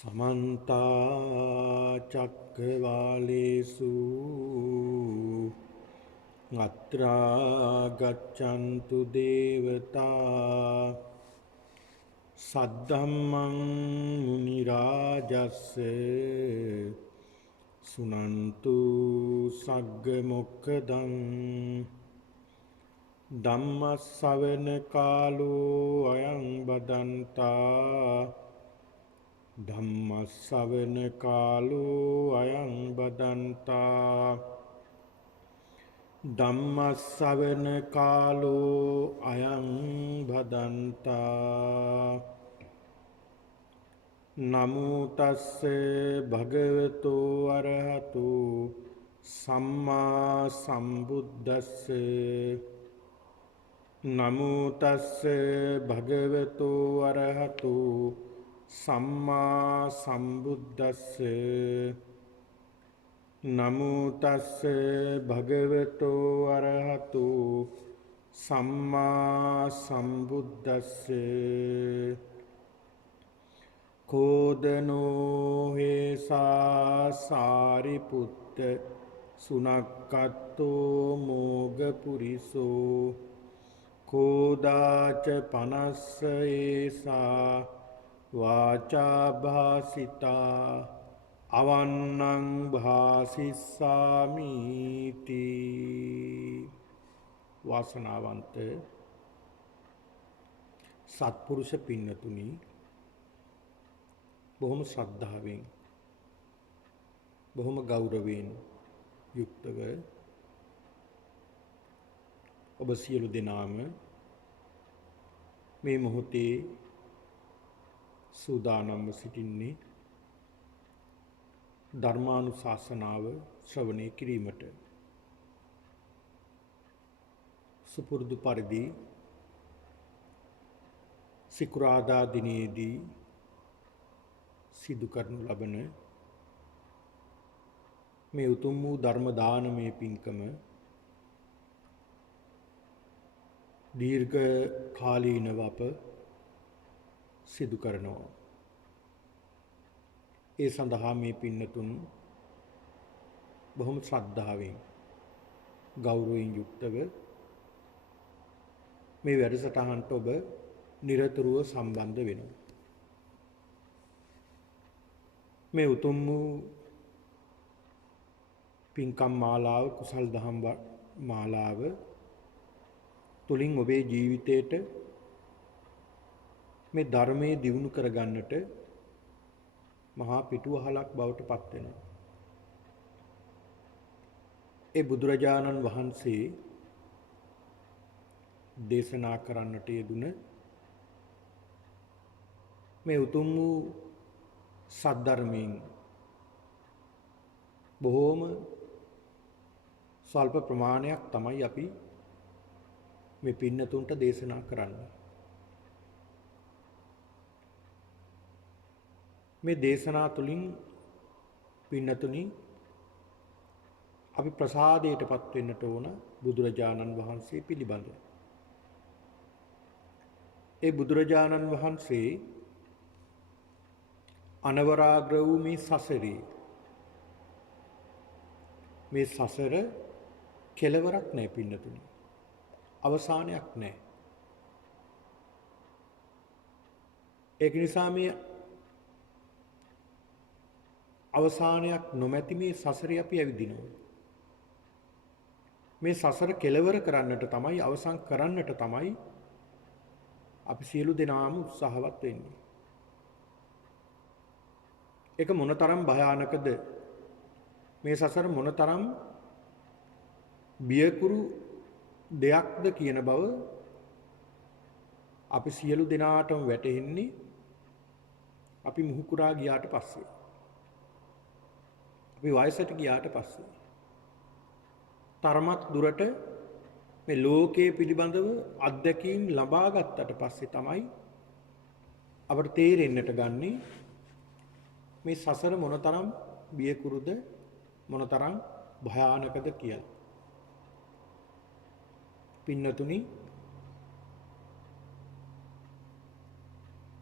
समन्ता चक्रवालेषु अत्रा गच्छन्तु देवता सद्धम्मं मुनिराजस्य सुनन्तु सग्गमुखदं धम्मश्रवण कालो अयं बदन्ता धम्मश्रवण कालो अयं बदन्ता धम्मश्रवण कालो अयं बदन्ता नमो तस्से भगवतो अरहतो सम्मा संबुद्दस्से नमो तस्से भगवतो अरहतो सम्मा संबुद्दस्से नमो तस्से भगवतो अरहतो सम्मा संबुद्दस्से कोदनो हेसा सारिपुत्त सुनक्कत्तो मोगपुरिसो कोदाच पनस्स एसा वाचा भासिता अवन्नं भासिस्सामीति वासनावंत सत्पुरुष पिන්නතුනි බොහොම ශ්‍රද්ධාවෙන් බොහොම ගෞරවයෙන් යුක්තව ඔබ සියලු දෙනාම මේ මොහොතේ සූදානම්ව සිටින්නේ ධර්මානුශාසනාව ශ්‍රවණය කිරීමට සුපුරුදු පරිදි සිකුරාදා දිනයේදී සිදු කරනු ලබන මේ උතුම් වූ ධර්ම දානමය පින්කම දීර්ඝ කාලීනව අප සිදු කරනවා. ඒ සඳහා මේ පින්නතුන් බොහොම ශ්‍රද්ධාවෙන් ගෞරවයෙන් යුක්තව මේ වැඩසටහනට ඔබ නිරතුරුව සම්බන්ධ වෙනවා. මේ උතුම් වූ පින්කම් මාලාව කුසල් දහම් මාලාව තුලින් ඔබේ ජීවිතයට මේ ධර්මයේ දියුණු කරගන්නට මහා පිටුවහලක් බවට පත් වෙනවා. ඒ බුදුරජාණන් වහන්සේ දේශනා කරන්නට යෙදුන මේ උතුම් වූ සද්ධර්මයෙන් බොහෝම ස්වල්ප ප්‍රමාණයක් තමයි අපි මේ පින්නතුන්ට දේශනා කරන්නේ. මේ දේශනා තුළින් පින්නතුනි අපි ප්‍රසාදයටපත් වෙන්නට ඕන බුදුරජාණන් වහන්සේ පිළිබඳ. ඒ බුදුරජාණන් වහන්සේ අනවරාග්‍ර වූ මේ සසරේ මේ සසර කෙලවරක් නැහැ පින්නතුනි. අවසානයක් නැහැ. ඒක නිසා මේ අවසානයක් නොමැති මේ සසරේ අපි ඇවිදිනවා. මේ සසර කෙලවර කරන්නට තමයි අවසන් කරන්නට තමයි අපි සියලු දෙනාම උත්සාහවත් වෙන්නේ. ඒක මොනතරම් භයානකද? මේ සසර මොනතරම් බියකුරු දෙයක්ද කියන බව අපි සියලු දෙනාටම වැටහෙන්නේ අපි මුහුකුරා ගියාට පස්සේ. අපි වයසට ගියාට පස්සේ. තරමක් දුරට මේ ලෝකයේ පිළිබඳව අත්දැකීම් ලබා ගත්තට පස්සේ තමයි අපට තේරෙන්නට ගන්නේ මේ සසර මොනතරම් බියකුරුද මොනතරම් භයානකද කියලා. පින්නතුනි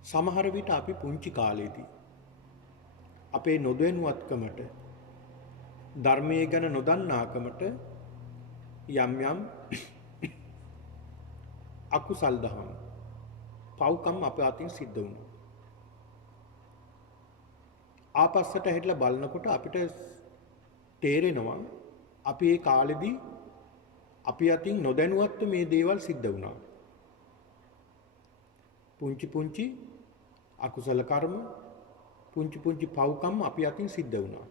සමහර විට අපි පුංචි කාලේදී අපේ නොදැනුවත්කමට ධර්මයේ ගැන නොදන්නාකමට යම් යම් අකුසල් දහම් පව්කම් අප අතින් සිද්ධ වුණා. ආපස්සට හැරිලා බලනකොට අපිට තේරෙනවා අපි ඒ කාලෙදී අපි අතින් නොදැනුවත්ව මේ දේවල් සිද්ධ වුණා. පුංචි පුංචි අකුසල කර්ම පුංචි පුංචි පව්කම් අපි අතින් සිද්ධ වුණා.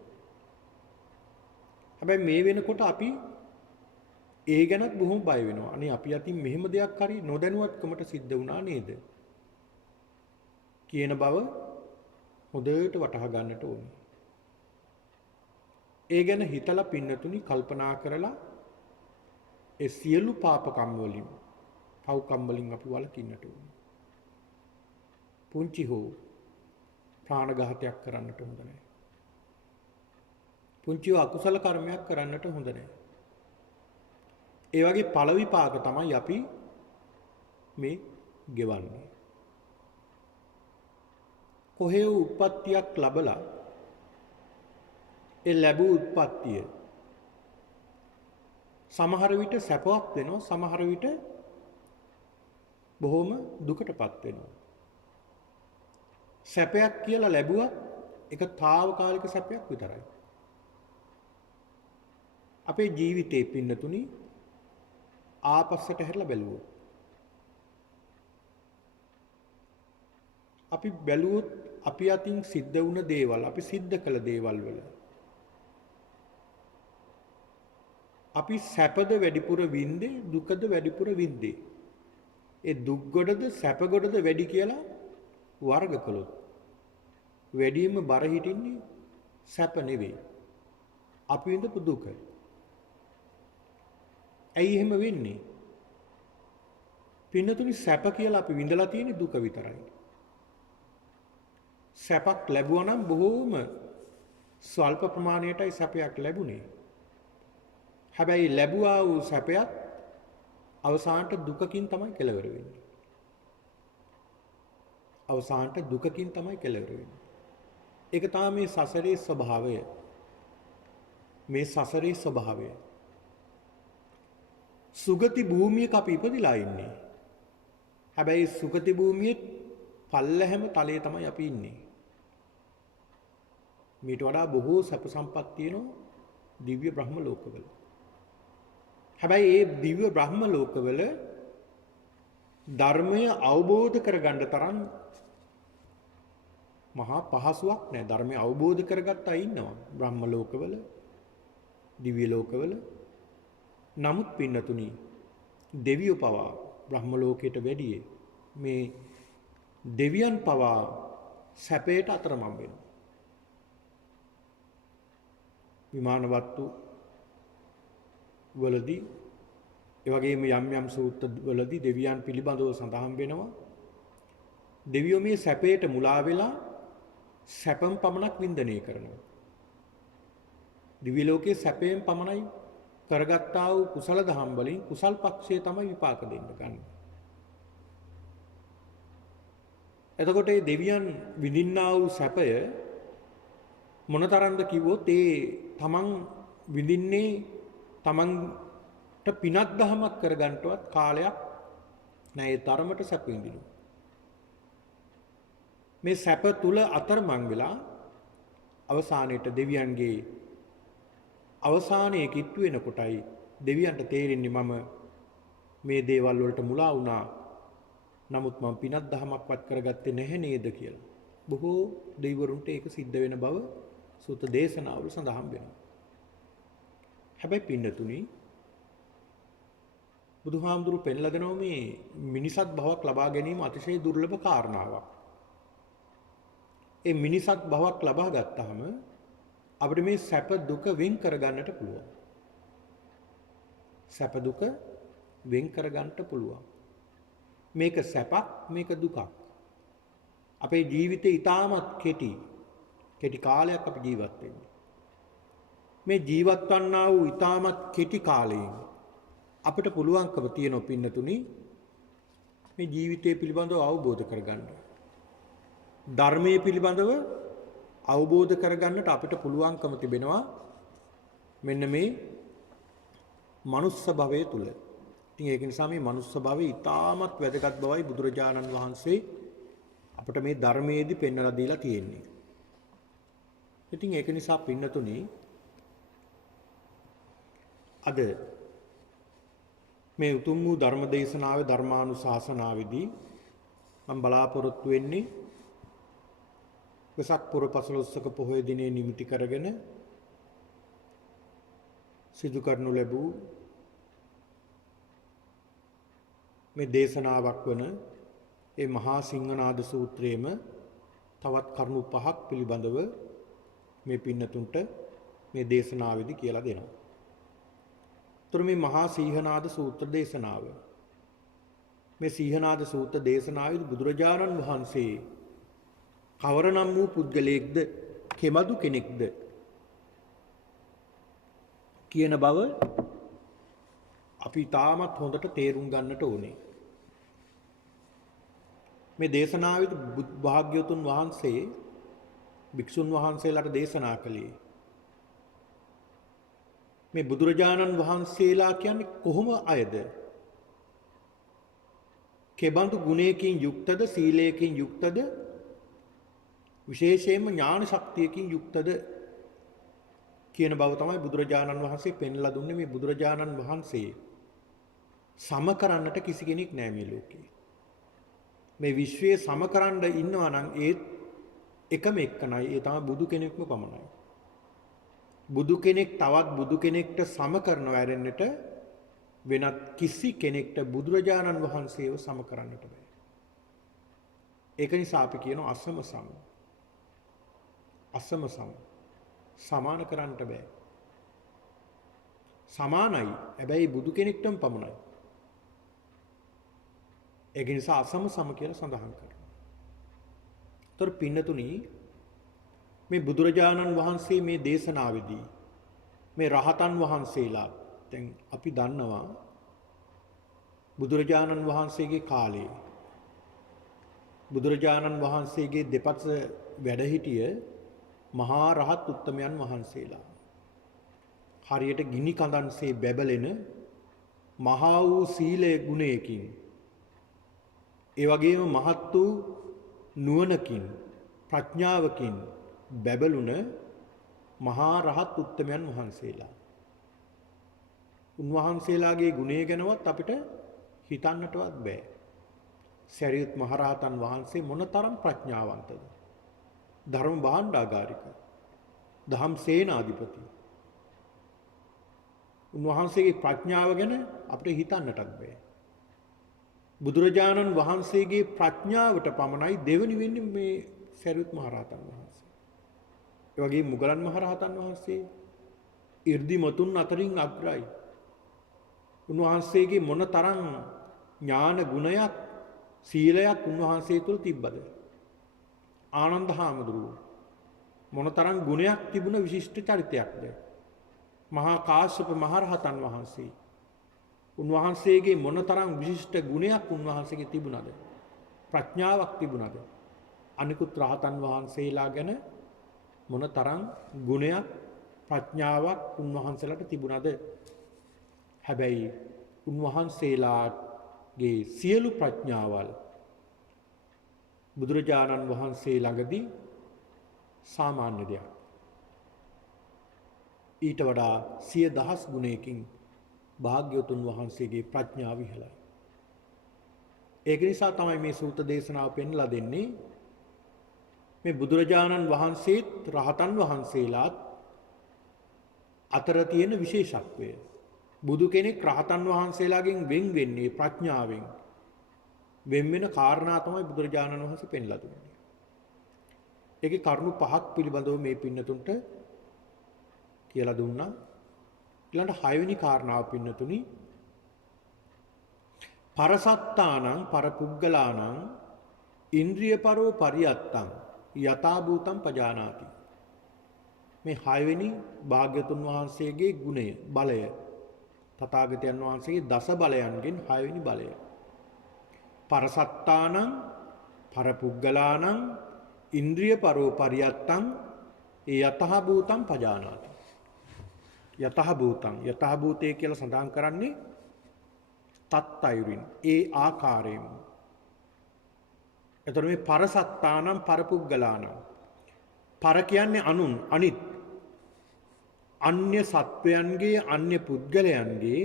හැබැයි මේ වෙනකොට අපි ඒ ගැනත් බොහොම බය වෙනවා. අනේ අපි අතින් මෙහෙම දෙයක් හරි නොදැනුවත්කමට සිද්ධ වුණා නේද? කියන බව හොඳට වටහා ගන්නට ඕනේ. ඒ ගැන හිතලා පින්නතුනි කල්පනා කරලා ඒ සියලු පාපකම් වලින් පව්කම් වලින් අපි වළකින්නට ඕනේ. පුංචි හෝ ප්‍රාණඝාතයක් කරන්නට හොඳ නැහැ. පුංචි අකුසල කර්මයක් කරන්නට හොඳ නැහැ. ඒ වගේ ඵල විපාක තමයි අපි මේ ගෙවන්නේ. කොහේ උප්පත්තියක් ලැබලා ඒ ලැබූ උත්පත්තිය සමහර විට සැපවත් වෙනවා, සමහර විට බොහොම දුකටපත් වෙනවා. සැපයක් කියලා ලැබුවත් ඒක తాවකාලික සැපයක් විතරයි. අපේ ජීවිතේ පින්නතුනි ආපස්සට හැරිලා බැලුවොත් අපි බැලුවොත් අපි අතින් සිද්ධ වුණ දේවල්, අපි සිද්ධ කළ දේවල් වල අපි සැපද වැඩිපුර වින්දේ, දුකද වැඩිපුර වින්දේ? ඒ දුක් ගොඩද සැප ගොඩද වැඩි කියලා වර්ග කළොත් වැඩිම බර හිටින්නේ සැප නෙවෙයි. අපි විඳපු දුක. ඇයි එහෙම වෙන්නේ? පින්නතුනි සැප කියලා අපි විඳලා තියෙන දුක විතරයි. සැපක් ලැබුවා නම් බොහෝම ස්වල්ප ප්‍රමාණයටයි සැපයක් ලැබුණේ. හැබැයි ලැබුවා වූ සැපයත් අවසානට දුකකින් තමයි කෙලවර වෙන්නේ. අවසානට දුකකින් තමයි කෙලවර වෙන්නේ. ඒක තමයි මේ සසරේ ස්වභාවය. මේ සසරේ ස්වභාවය. සුගති භූමියක අපි ඉපදිලා ඉන්නේ. හැබැයි සුගති භූමියේ පල්ලැහැම තලයේ තමයි අපි ඉන්නේ. මීට වඩා බොහෝ සැප සම්පත් තියෙනවා දිව්‍ය බ්‍රහ්ම ලෝකවල. හැබැයි ඒ දිව්‍ය බ්‍රහ්ම ලෝකවල ධර්මය අවබෝධ කරගන්න තරම් මහා පහසුවක් නැහැ. ධර්මය අවබෝධ කරගත්ත අය ඉන්නවා බ්‍රහ්ම ලෝකවල, දිව්‍ය ලෝකවල. නමුත් පින්නතුනි දෙවියෝ පවා බ්‍රහ්ම ලෝකයට වැඩියේ මේ දෙවියන් පවා සැපයට අතරමං වෙනවා. විමානවත්තු වලදී ඒ වගේම යම් යම් සූත්‍ර වලදී දෙවියන් පිළිබඳව සඳහන් වෙනවා. දෙවියෝ මේ සැපයට මුලා වෙලා සැපම් පමණක් වින්දනය කරනවා. දිව්‍ය ලෝකයේ සැපයෙන් පමණයි කරගත්තා වූ කුසල දහම් වලින් කුසල් පක්ෂයේ තමයි විපාක දෙන්න ගන්න. එතකොට මේ දෙවියන් විඳින්නා වූ සැපය මොනතරම්ද කිව්වොත් ඒ තමන් විඳින්නේ තමන්ට පිනක් දහමක් කරගන්නටවත් කාලයක් නැහැ. ඒ තරමට සැප විඳිනවා. මේ සැප තුල අතරමං වෙලා අවසානයේට දෙවියන්ගේ අවසානයේ කිට්ටු වෙනකොටයි දෙවියන්ට තේරෙන්නේ මම මේ දේවල් වලට මුලා වුණා. නමුත් මම පිනක් දහමක්වත් කරගත්තේ නැහැ නේද කියලා. බොහෝ දෙවිවරුන්ට ඒක සිද්ධ වෙන බව සූත දේශනාවල සඳහන් වෙනවා. හැබැයි පින්නතුනි බුදුහාමුදුරු පෙන්ලා දෙනවා මේ මිනිසත් භවක් ලබා ගැනීම අතිශය දුර්ලභ කාරණාවක්. ඒ මිනිසත් භවක් ලබා ගත්තාම අපිට මේ සැප දුක වෙන් කරගන්නට පුළුවන්. සැප දුක වෙන් කරගන්නට පුළුවන්. මේක සැපක්, මේක දුකක්. අපේ ජීවිතේ ඊටමත් කෙටි කාලයක් අපි ජීවත් වෙන්නේ. මේ ජීවත් වන්නා වූ ඊටමත් කෙටි කාලයෙන් අපිට පුළුවන්කම තියෙන පින්නතුනි මේ ජීවිතය පිළිබඳව අවබෝධ කරගන්න. ධර්මයේ පිළිබඳව අවබෝධ කරගන්නට අපිට පුළුවන්කම තිබෙනවා මෙන්න මේ මනුස්ස භවය තුල. ඉතින් ඒක නිසා මේ මනුස්ස භවය ඉතාමත් වැදගත් බවයි බුදුරජාණන් වහන්සේ අපිට මේ ධර්මයේදී පෙන්වලා දීලා තියෙන්නේ. ඉතින් ඒක නිසා පින්නතුනි අද මේ උතුම් වූ ධර්ම දේශනාවේ ධර්මානුශාසනාවේදී මම බලාපොරොත්තු වෙන්නේ වෙසක් පුර 15ක පොහොය දිනේ නිමිති කරගෙන සිදු කරනු ලැබූ මේ දේශනාවක් වන ඒ මහා සිංහනාද සූත්‍රයේම තවත් කරුණු 5ක් පිළිබඳව මේ පින්නතුන්ට මේ දේශනාවේදී කියලා දෙනවා. ତොර මේ මහා සීහනාද සූත්‍ර දේශනාව මේ සීහනාද සූත්‍ර දේශනාවේදී බුදුරජාණන් වහන්සේ කවරනම් වූ පුද්ගලයෙක්ද කෙබඳු කෙනෙක්ද කියන බව අපි තාමත් හොඳට තේරුම් ගන්නට ඕනේ. මේ දේශනාවේදී භාග්‍යවතුන් වහන්සේ භික්ෂුන් වහන්සේලාට දේශනා කළේ මේ බුදුරජාණන් වහන්සේලා කියන්නේ කොහොම අයද? කෙබඳු ගුණයකින් යුක්තද, සීලයකින් යුක්තද, විශේෂයෙන්ම ඥාන ශක්තියකින් යුක්තද කියන බව තමයි බුදුරජාණන් වහන්සේ පෙන්ලා දුන්නේ. මේ බුදුරජාණන් වහන්සේ සම කරන්නට කිසි කෙනෙක් නැහැ මේ ලෝකේ. මේ විශ්වයේ සම කරන්න ඉන්නවා නම් ඒත් එකම එක්කනයි, ඒ තමයි බුදු කෙනෙක්ම පමණයි. බුදු කෙනෙක් තවත් බුදු කෙනෙක්ට සම කරනව ඇරෙන්නට වෙනත් කිසි කෙනෙක්ට බුදුරජාණන් වහන්සේව සම කරන්නට බෑ. ඒක නිසා අපි කියනවා අසම සම. අසම සම. සමාන කරන්නට බෑ. සමානයි. හැබැයි බුදු කෙනෙක්ටම පමණයි. ඒක නිසා අසම සම කියලා සඳහන් කරනවා. ତොර පින්නතුනි මේ බුදුරජාණන් වහන්සේ මේ දේශනාවේදී මේ රහතන් වහන්සේලා දැන් අපි දන්නවා බුදුරජාණන් වහන්සේගේ කාලේ බුදුරජාණන් වහන්සේගේ දෙපස වැඩ සිටිය මහා රහත් උත්තමයන් වහන්සේලා හරියට ගිනි කඳන්සේ බැබලෙන මහා වූ සීලයේ ගුණයකින් ඒ වගේම මහත් වූ නුවණකින් ප්‍රඥාවකින් බැබළුන මහා රහත් උත්තමයන් වහන්සේලා. උන්වහන්සේලාගේ ගුණය ගැනවත් අපිට හිතන්නටවත් බෑ. සරියුත් මහරහතන් වහන්සේ මොනතරම් ප්‍රඥාවන්තද? ධර්ම භාණ්ඩාගාරික, දහම් සේනාධිපති. උන්වහන්සේගේ ප්‍රඥාව ගැන අපිට හිතන්නටත් බෑ. බුදුරජාණන් වහන්සේගේ ප්‍රඥාවට පමණයි දෙවනි වෙන්නේ මේ සරියුත් මහරහතන් වහන්සේ. ඒ වගේම මුගලන් මහරහතන් වහන්සේ 이르දි මතුන් අතරින් අග්‍රයි. උන්වහන්සේගේ මොනතරම් ඥාන ගුණයක් සීලයක් උන්වහන්සේ තුළ තිබ්බද? ආනන්ද හාමුදුරුවෝ මොනතරම් ගුණයක් තිබුණ විශිෂ්ට චරිතයක්ද? මහා කාශ්‍යප මහරහතන් වහන්සේ උන්වහන්සේගේ මොනතරම් විශිෂ්ට ගුණයක් උන්වහන්සේගේ තිබුණද? ප්‍රඥාවක් තිබුණද? අනිකුත් රහතන් වහන්සේලා ගැන මොනතරම් ගුණයක් ප්‍රඥාවක් උන්වහන්සේලාට තිබුණද? හැබැයි උන්වහන්සේලාගේ සියලු ප්‍රඥාවල් බුදුරජාණන් වහන්සේ ළඟදී සාමාන්‍ය දෙයක්. ඊට වඩා 100,000 ගුණයකින් භාග්‍යවතුන් වහන්සේගේ ප්‍රඥාව ඉහළයි. ඒක නිසා තමයි මේ සූත්‍ර දේශනාව පෙන්ලා දෙන්නේ මේ බුදුරජාණන් වහන්සේත් රහතන් වහන්සේලාත් අතර තියෙන විශේෂත්වය. බුදු කෙනෙක් රහතන් වහන්සේලාගෙන් වෙන් වෙන්නේ ප්‍රඥාවෙන්. වෙන් වෙන කාරණා තමයි බුදුරජාණන් වහන්සේ පෙන්ලා දුන්නේ. ඒකේ කරුණු 5ක් පිළිබඳව මේ පින්නතුන්ට කියලා දුන්නා. ඊළඟ 6 වෙනි කාරණාව පින්නතුනි පරසත්තානං පරපුග්ගලානං ඉන්ද්‍රියපරෝ පරියත්තං යථා භූතං පජානාති. මේ 6 වෙනි භාග්‍යතුන් වහන්සේගේ ගුණය බලය තථාගතයන් වහන්සේගේ දස බලයන්ගෙන් 6 වෙනි බලය. පරසත්තානං පරපුග්ගලානං ඉන්ද්‍රියපරෝ පරියත්තං ඒ යතහ භූතං පජානාති. යතහ භූතං යතහ භූතේ කියලා සඳහන් කරන්නේ තත්ත්වයිරින් ඒ ආකාරයෙන්ම. එතකොට මේ පරසත්තානම් පරපුග්ගලානම් පර කියන්නේ අනුන් අනිත් අන්‍ය සත්වයන්ගේ අන්‍ය පුද්ගලයන්ගේ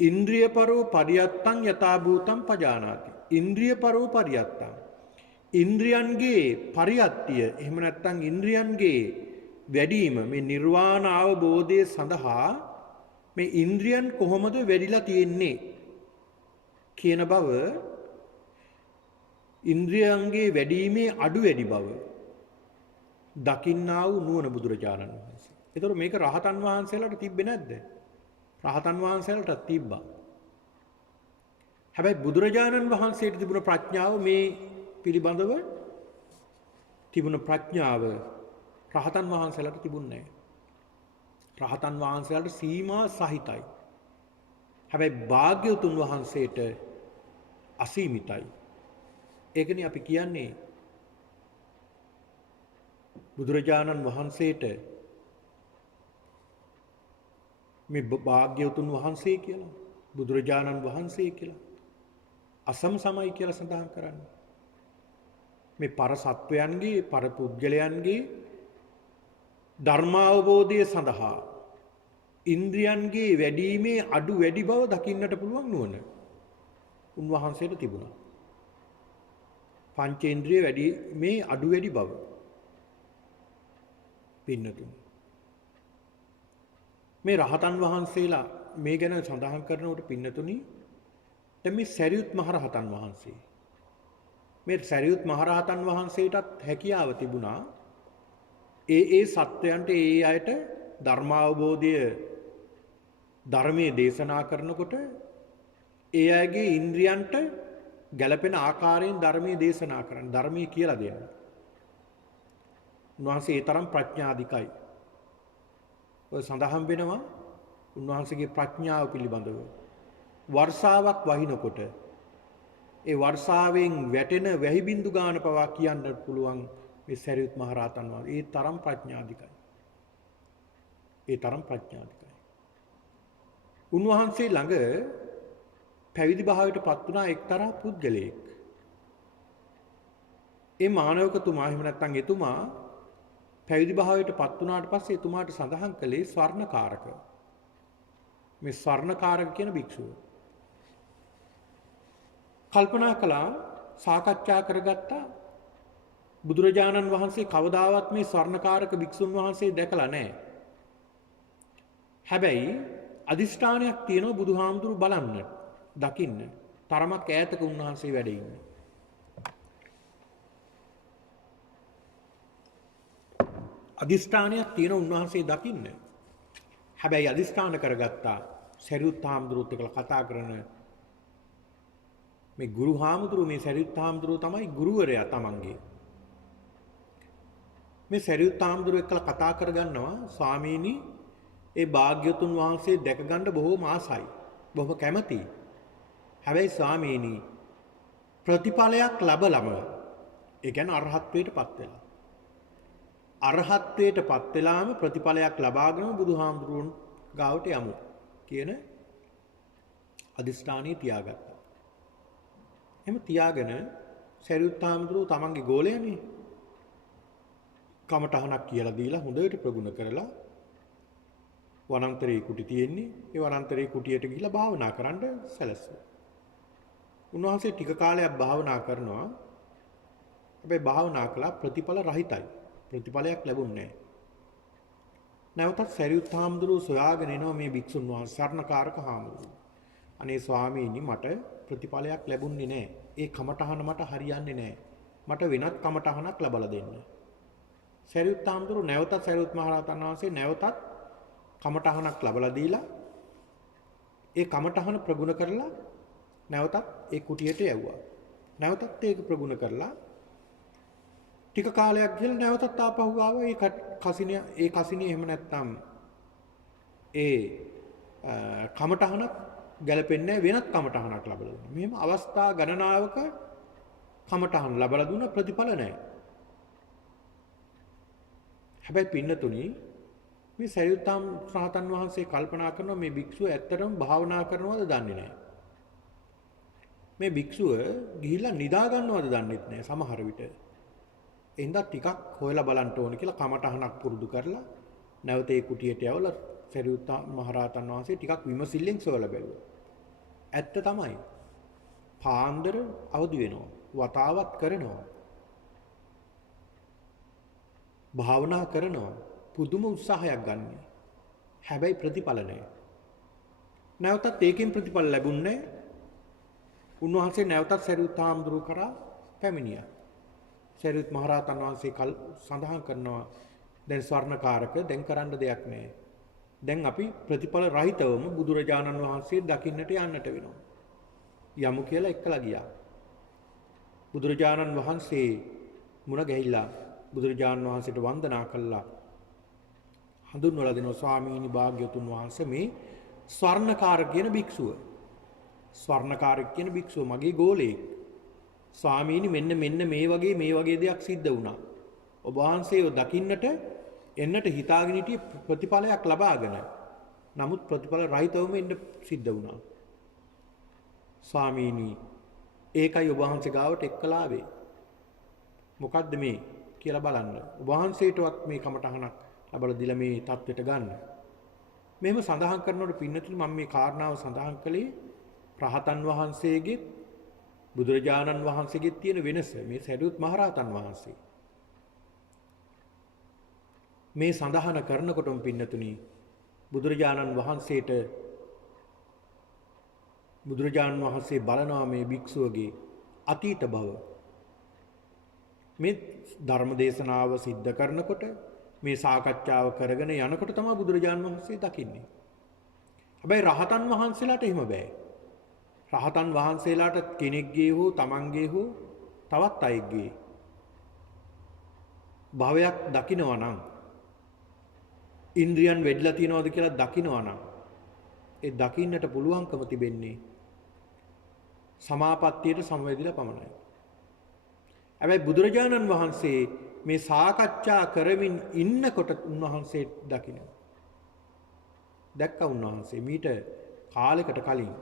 ඉන්ද්‍රිය පරෝ පරියත්තං යථා භූතං පජානාති. ඉන්ද්‍රිය පරෝ පරියත්තං ඉන්ද්‍රියන්ගේ පරියත්තිය එහෙම නැත්නම් ඉන්ද්‍රියන්ගේ වැඩිම මේ නිර්වාණ අවබෝධය සඳහා මේ ඉන්ද්‍රියන් කොහොමද වැඩිලා තියෙන්නේ කියන බව ඉන්ද්‍රියන්ගේ වැඩිීමේ අඩු වැඩි බව දකින්නා වූ නුවණ බුදුරජාණන් වහන්සේ. ඒතර මේක රහතන් වහන්සේලාට තිබ්බේ නැද්ද? රහතන් වහන්සේලාට තිබ්බා. හැබැයි බුදුරජාණන් වහන්සේට තිබුණ ප්‍රඥාව මේ පිළිබඳව තිබුණ ප්‍රඥාව රහතන් වහන්සේලාට තිබුණේ නැහැ. රහතන් වහන්සේලාට සීමා සහිතයි. හැබැයි භාග්‍යවතුන් වහන්සේට අසීමිතයි. ඒකනේ අපි කියන්නේ බුදුරජාණන් වහන්සේට මේ භාග්‍යවතුන් වහන්සේ කියලා බුදුරජාණන් වහන්සේ කියලා අසම සමයි කියලා සඳහන් කරන්නේ. මේ පර සත්වයන්ගේ පර පුද්ගලයන්ගේ ධර්මාවබෝධය සඳහා ඉන්ද්‍රියන්ගේ වැඩිීමේ අඩු වැඩි බව දකින්නට පුළුවන් නුවණ උන්වහන්සේට තිබුණා. පංචේන්ද්‍රිය වැඩි මේ අඩු වැඩි බව පින්නතුනි. මේ රහතන් වහන්සේලා මේ ගැන සඳහන් කරනකොට පින්නතුනි දැන් මේ සරියුත් මහරහතන් වහන්සේ මේ සරියුත් මහරහතන් වහන්සේටත් හැකියාව තිබුණා ඒ සත්වයන්ට ඒ අයට ධර්මාවබෝධය ධර්මයේ දේශනා කරනකොට ඒ අයගේ ඉන්ද්‍රියන්ට ගැළපෙන ආකාරයෙන් ධර්මයේ දේශනා කරන්න ධර්මයේ කියලා දෙන්න. උන්වහන්සේ ඒ තරම් ප්‍රඥාධිකයි. ඔය සඳහන් වෙනවා උන්වහන්සේගේ ප්‍රඥාව පිළිබඳව. වර්ෂාවක් වහිනකොට ඒ වර්ෂාවෙන් වැටෙන වැහි බින්දු ගාන පවා කියන්න පුළුවන් මේ සරියුත් මහ රහතන් වහන්සේ. ඒ තරම් ප්‍රඥාධිකයි. ඒ තරම් ප්‍රඥාධිකයි. උන්වහන්සේ ළඟ පැවිදි භාවයට පත් වුණා එක්තරා පුද්ගලයෙක්. ඒ මානවකතුමා එහෙම නැත්නම් එතුමා පැවිදි භාවයට පත් වුණාට පස්සේ එතුමාට සඳහන් කළේ ස්වර්ණකාරක. මේ ස්වර්ණකාරක කියන භික්ෂුව. කල්පනා කළා සාකච්ඡා කරගත්තා බුදුරජාණන් වහන්සේ කවදාවත් මේ ස්වර්ණකාරක භික්ෂුන් වහන්සේ දැකලා නැහැ. හැබැයි අදිෂ්ඨානයක් තියෙනවා බුදුහාමුදුරු බලන්න, දකින්න. තරමක් ඈතක උන්වහන්සේ වැඩ ඉන්නේ. අදිෂ්ඨානයක් තියෙන උන්වහන්සේ දකින්න. හැබැයි අදිෂ්ඨාන කරගත්තා සරියුත් හාමුදුරුවොත් එක්කලා කතා කරන මේ ගුරු හාමුදුරුවෝ මේ සරියුත් හාමුදුරුවෝ තමයි ගුරුවරයා තමන්ගේ. මේ සරියුත් හාමුදුරුවෝ එක්කලා කතා කරගන්නවා ස්වාමීනි ඒ භාග්‍යතුන් වහන්සේ දැක ගන්න බොහොම ආසයි. බොහොම කැමතියි. හැබැයි ස්වාමීනි ප්‍රතිඵලයක් ලැබලම ඒ කියන්නේ අරහත්ත්වයටපත් වෙලා. අරහත්ත්වයටපත් වෙලාම ප්‍රතිඵලයක් ලබාගෙන බුදුහාමුදුරුවන් ගාවට යමු කියන අදිෂ්ඨානිය තියාගත්තා. එහෙම තියාගෙන සරියුත් හාමුදුරුවෝ තමන්ගේ ගෝලයනේ කමටහනක් කියලා දීලා හොඳට ප්‍රගුණ කරලා වනාන්තරයේ කුටි තියෙන්නේ ඒ වනාන්තරයේ කුටියට ගිහිල්ලා භාවනා කරන්න සැලැස්සුවා. උන්වහන්සේ ටික කාලයක් භාවනා කරනවා. හැබැයි භාවනා කළා ප්‍රතිඵල රහිතයි. ප්‍රතිඵලයක් ලැබුණේ නැහැ. නැවතත් සරියුත් හාමුදුරුවෝ සොයාගෙන එනවා මේ භික්ෂුන් වහන්සේ සරණකාරක හාමුදුරුවෝ. අනේ ස්වාමීනි මට ප්‍රතිඵලයක් ලැබුණේ නැහැ. ඒ කමටහන මට හරියන්නේ නැහැ. මට වෙනත් කමටහනක් ලබලා දෙන්න. සරියුත් හාමුදුරුවෝ නැවතත් සරියුත් මහ රහතන් වහන්සේ නැවතත් කමටහනක් ලබලා දීලා ඒ කමටහන ප්‍රගුණ කරලා නැවතත් ඒ කුටියට යවුවා. නැවතත් ඒක ප්‍රගුණ කරලා ටික කාලයක් ගිහලා නැවතත් ආපහු ආවා ඒ කසිනිය එහෙම නැත්නම් ඒ කමටහනක් ගැලපෙන්නේ වෙනත් කමටහනක් ලබලා දුන්නා. මෙහෙම අවස්ථා ගණනාවක කමටහන් ලබලා දුන්න ප්‍රතිඵල නැහැ. හැබැයි පින්නතුනි මේ සරියුත් රහතන් වහන්සේ කල්පනා කරනවා මේ භික්ෂුව ඇත්තටම භාවනා කරනවද දන්නේ නැහැ. මේ භික්ෂුව ගිහිල්ලා නිදා ගන්නවද දන්නෙත් නැහැ සමහර විට. එහෙනම් ටිකක් හොයලා බලන්න ඕනේ කියලා කමටහනක් පුරුදු කරලා නැවත ඒ කුටියට යවලා සරියුත් මහරහතන් වහන්සේ ටිකක් විමසිල්ලෙන් සොයලා බැලුවා. ඇත්ත තමයි. පාන්දර අවදි වෙනවා. වතාවත් කරනවා. භාවනා කරනවා. පුදුම උත්සාහයක් ගන්න. හැබැයි ප්‍රතිඵල නැහැ. නැවතත් ඒකෙන් ප්‍රතිඵල ලැබුණේ උන්වහන්සේ නැවතත් සරියුත් හාමුදුරුවෝ කරා පැමිණියා. සරියුත් මහරහතන් වහන්සේ සඳහන් කරනවා දැන් ස්වර්ණකාරක දැන් කරන්න දෙයක් නැහැ. දැන් අපි ප්‍රතිඵල රහිතවම බුදුරජාණන් වහන්සේ දකින්නට යන්නට වෙනවා. යමු කියලා එක්කලා ගියා. බුදුරජාණන් වහන්සේ මුණ ගැහිලා බුදුරජාණන් වහන්සේට වන්දනා කළා. හඳුන්වලා දෙනවා ස්වාමීනි භාග්‍යවතුන් වහන්සේ මේ ස්වර්ණකාර කියන භික්ෂුව. ස්වර්ණකාරක කියන භික්ෂුව මගේ ගෝලයෙක්. ස්වාමීනි මෙන්න මේ වගේ දෙයක් සිද්ධ වුණා. ඔබ වහන්සේව දකින්නට එන්නට හිතාගෙන හිටිය ප්‍රතිඵලයක් ලබාගෙන. නමුත් ප්‍රතිඵල රහිතවම එන්න සිද්ධ වුණා. ස්වාමීනි ඒකයි ඔබ වහන්සේ ගාවට එක්කලා ආවේ. මොකද්ද මේ කියලා බලන්න. ඔබ වහන්සේටවත් මේ කමටහනක් ලබලා දීලා මේ தත්වෙට ගන්න. මෙහෙම සඳහන් කරනකොට පින්නතුනි මම මේ කාරණාව සඳහන් කළේ රහතන් වහන්සේගේ බුදුරජාණන් වහන්සේගේ තියෙන වෙනස. මේ සරියුත් මහරහතන් වහන්සේ මේ සඳහන කරනකොටම පින්නතුනි බුදුරජාණන් වහන්සේ බලනවා මේ භික්ෂුවගේ අතීත භව. මේ ධර්ම දේශනාව සිද්ධ කරනකොට මේ සාකච්ඡාව කරගෙන යනකොට තමයි බුදුරජාණන් වහන්සේ දකින්නේ. හැබැයි රහතන් වහන්සේලාට එහෙම බෑ. රහතන් වහන්සේලාට කෙනෙක්ගේ හෝ තමන්ගේ හෝ තවත් අයෙක්ගේ භවයක් දකිනවා නම් ඉන්ද්‍රියන් වෙඩිලා තියනවද කියලා දකිනවා නම් ඒ දකින්නට පුළුවන්කම තිබෙන්නේ සමාපත්තියට සමවැදිලා පමණයි. හැබැයි බුදුරජාණන් වහන්සේ මේ සාකච්ඡා කරමින් ඉන්නකොට උන්වහන්සේ දකිනවා. දැක්කා උන්වහන්සේ මීට කාලයකට කලින්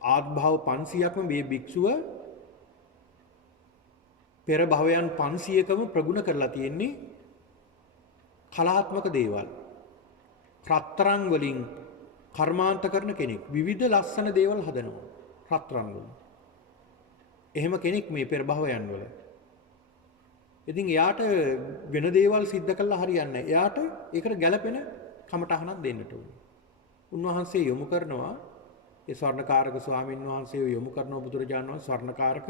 ආත්භව 500ක්ම මේ භික්ෂුව පෙර භවයන් 500කම ප්‍රගුණ කරලා තියෙන්නේ කලාත්මක දේවල්. රත්තරන් වලින් කර්මාන්ත කරන කෙනෙක් විවිධ ලස්සන දේවල් හදනවා රත්තරන් වලින්. එහෙම කෙනෙක් මේ පෙර භවයන් වල. ඉතින් එයාට වෙන දේවල් සිද්ධ කළා හරියන්නේ නැහැ. එයාට ඒකට ගැළපෙන කමටහනක් දෙන්නට ඕනේ. උන්වහන්සේ යොමු කරනවා ඒ ස්වර්ණකාරක ස්වාමින් වහන්සේ යොමු කරනවා බුදුරජාණන් වහන්සේ ස්වර්ණකාරක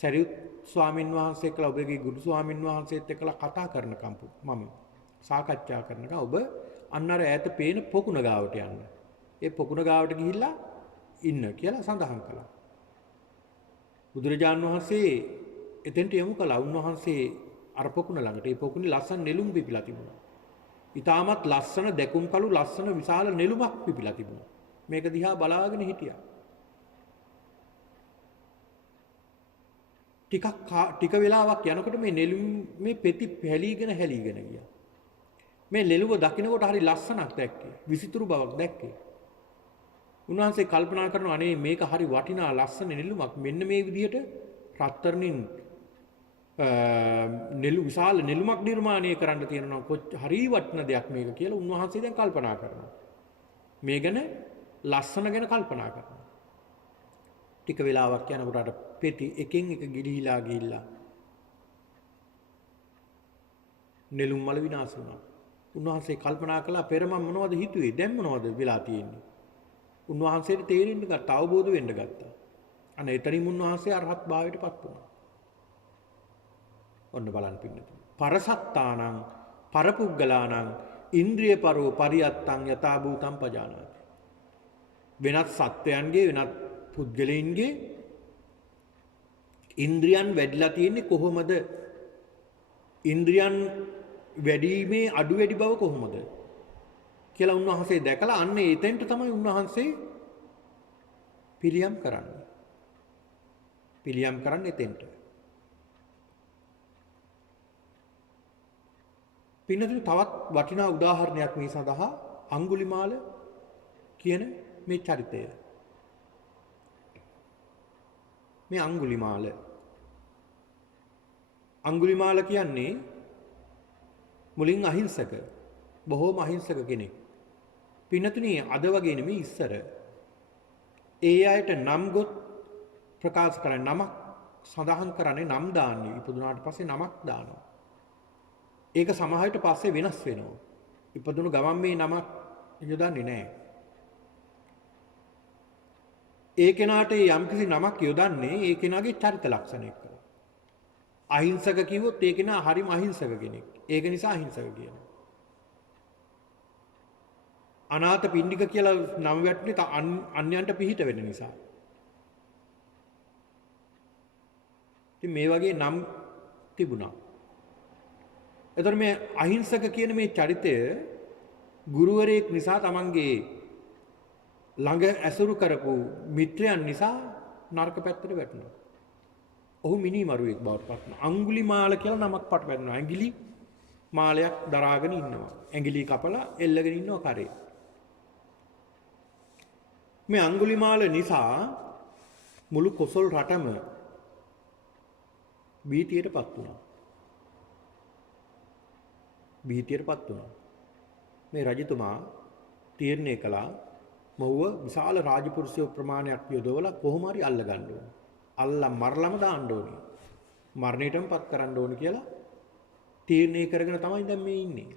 සරියුත් ස්වාමින් වහන්සේ එක්කලා ඔබගේ ගුරු ස්වාමින් වහන්සේත් එක්කලා කතා කරනකම් මම සාකච්ඡා කරනකම් ඔබ අන්න අර ඈත පේන පොකුණ ගාවට යන්න. ඒ පොකුණ ගාවට ගිහිල්ලා ඉන්න කියලා සඳහන් කළා. බුදුරජාණන් වහන්සේ එතෙන්ට යොමු කළා. උන්වහන්සේ අර පොකුණ ළඟට ඒ පොකුණේ ලස්සන නෙළුම් පිපිලා තිබුණා. ඊටමත් ලස්සන දැකුම් කළු ලස්සන විශාල නෙළුමක් පිපිලා තිබුණා. මේක දිහා බලාගෙන හිටියා. ටික වෙලාවක් යනකොට මේ නෙළුමේ පෙති හැලීගෙන ගියා. මේ නෙළුව දකින්නකොට හරි ලස්සනක් දැක්කේ. විසිතුරු බවක් දැක්කේ. උන්වහන්සේ කල්පනා කරනවා අනේ මේක හරි වටිනා ලස්සන නෙළුමක්. මෙන්න මේ විදිහට රත්තරන්ින් විශාල නෙළුමක් නිර්මාණය කරන්න තියෙනවා. හරි වටින දෙයක් මේක කියලා උන්වහන්සේ දැන් කල්පනා කරනවා. මේ ගැන ලස්සන ගැන කල්පනා කරනවා. ටික වෙලාවක් යනකොට අර පෙති එකෙන් එක ගිලිහිලා නෙළුම් මල විනාශ වුණා. උන්වහන්සේ කල්පනා කළා පෙර මම මොනවද හිතුවේ? දැන් මොනවද වෙලා තියෙන්නේ? උන්වහන්සේට තේරෙන්න ගත්තා, අවබෝධ වෙන්න ගත්තා. අනේ එතනින් උන්වහන්සේ අරහත් භාවයටපත් වුණා. ඔන්න බලන්න පින්නතුනි. පරසත්තානං පරපුග්ගලානං ඉන්ද්‍රිය පරෝ පරියත්තං යථා භූතං පජානාති. වෙනත් සත්වයන්ගේ වෙනත් පුද්ගලයන්ගේ ඉන්ද්‍රියන් වැඩිලා තියෙන්නේ කොහොමද? ඉන්ද්‍රියන් වැඩිීමේ අඩු වැඩි බව කොහොමද කියලා උන්වහන්සේ දැකලා අන්න එතෙන්ට තමයි උන්වහන්සේ පිළියම් කරන්නේ. පිළියම් කරන්නේ එතෙන්ට. පින්නතුනි තවත් වටිනා උදාහරණයක් මේ සඳහා අඟුලිමාල කියන මේ චරිතය. මේ අඟුලිමාල කියන්නේ මුලින් අහිංසක, බොහෝම අහිංසක කෙනෙක්. පින්නතුනි අද වගේ නෙමෙයි ඉස්සර. ඒ අයට නම් ගොත් ප්‍රකාශ කරන්නේ නමක් සඳහන් කරන්නේ නම් දාන්නේ ඉපදුනාට පස්සේ නමක් දානවා. ඒක සමහරවිට පස්සේ වෙනස් වෙනවා. ඉපදුණු ගමන් මේ නමක් යොදන්නේ නැහැ. ඒ කෙනාට යම්කිසි නමක් යොදන්නේ ඒ කෙනාගේ චරිත ලක්ෂණ එක්ක. අහිංසක කිව්වොත් ඒ කෙනා හරිම අහිංසක කෙනෙක්. ඒක නිසා අහිංසක කියනවා. අනාථ පිණ්ඩික කියලා නම වැටුනේ අන්‍යයන්ට පිහිට වෙන නිසා. ඉතින් මේ වගේ නම් තිබුණා. එතකොට මේ අහිංසක කියන මේ චරිතය ගුරුවරයෙක් නිසා තමන්ගේ ළඟ ඇසුරු කරපු මිත්‍රයන් නිසා නරක පැත්තට වැටුණා. ඔහු මිනිමරුවෙක් බවට පත් වුණා. අඟුලිමාල කියලා නමක් පට වැටුණා. ඇඟිලි මාලයක් දරාගෙන ඉන්නවා. ඇඟිලි කපලා එල්ලගෙන ඉන්නවා කරේ. මේ අඟුලිමාල නිසා මුළු කොසල් රටම භීතියටපත් වුණා. මේ රජතුමා තීරණය කළා මොහුව විශාල රාජපුරුෂයෝ ප්‍රමාණයක් යොදවලා කොහොම හරි අල්ල ගන්න ඕනේ. අල්ලා මරලම දාන්න ඕනේ. මරණයටමපත් කරන්න ඕනේ කියලා තීරණය කරගෙන තමයි දැන් මේ ඉන්නේ.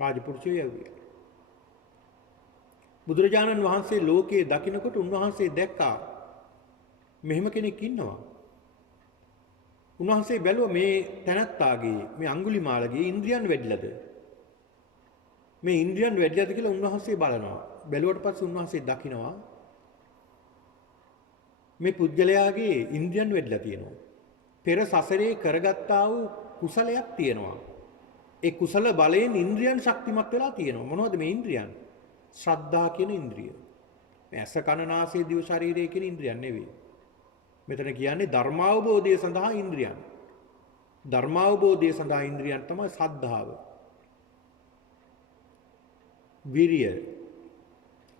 රාජපුරුෂයෝ යවුවේ. බුදුරජාණන් වහන්සේ ලෝකයේ දකින්නකොට උන්වහන්සේ දැක්කා මෙහෙම කෙනෙක් ඉන්නවා. උන්වහන්සේ බැලුවා මේ තැනත්තාගේ මේ අඟුලිමාලගේ ඉන්ද්‍රියන් වැඩිලාද? මේ ඉන්ද්‍රියන් වැඩිලාද කියලා උන්වහන්සේ බලනවා. බැලුවට පස්සේ උන්වහන්සේ දකිනවා මේ පුද්ගලයාගේ ඉන්ද්‍රියන් වැඩිලා තියෙනවා. පෙර සසරේ කරගත්තා වූ කුසලයක් තියෙනවා. ඒ කුසල බලයෙන් ඉන්ද්‍රියන් ශක්තිමත් වෙලා තියෙනවා. මොනවද මේ ඉන්ද්‍රියන්? ශ්‍රද්ධා කියන ඉන්ද්‍රිය. මේ ඇස කන නාසය දිව ශරීරය කියන ඉන්ද්‍රියන් නෙවෙයි. මෙතන කියන්නේ ධර්මාවබෝධය සඳහා ඉන්ද්‍රියන්. ධර්මාවබෝධය සඳහා ඉන්ද්‍රියන් තමයි සද්ධාව, විරිය,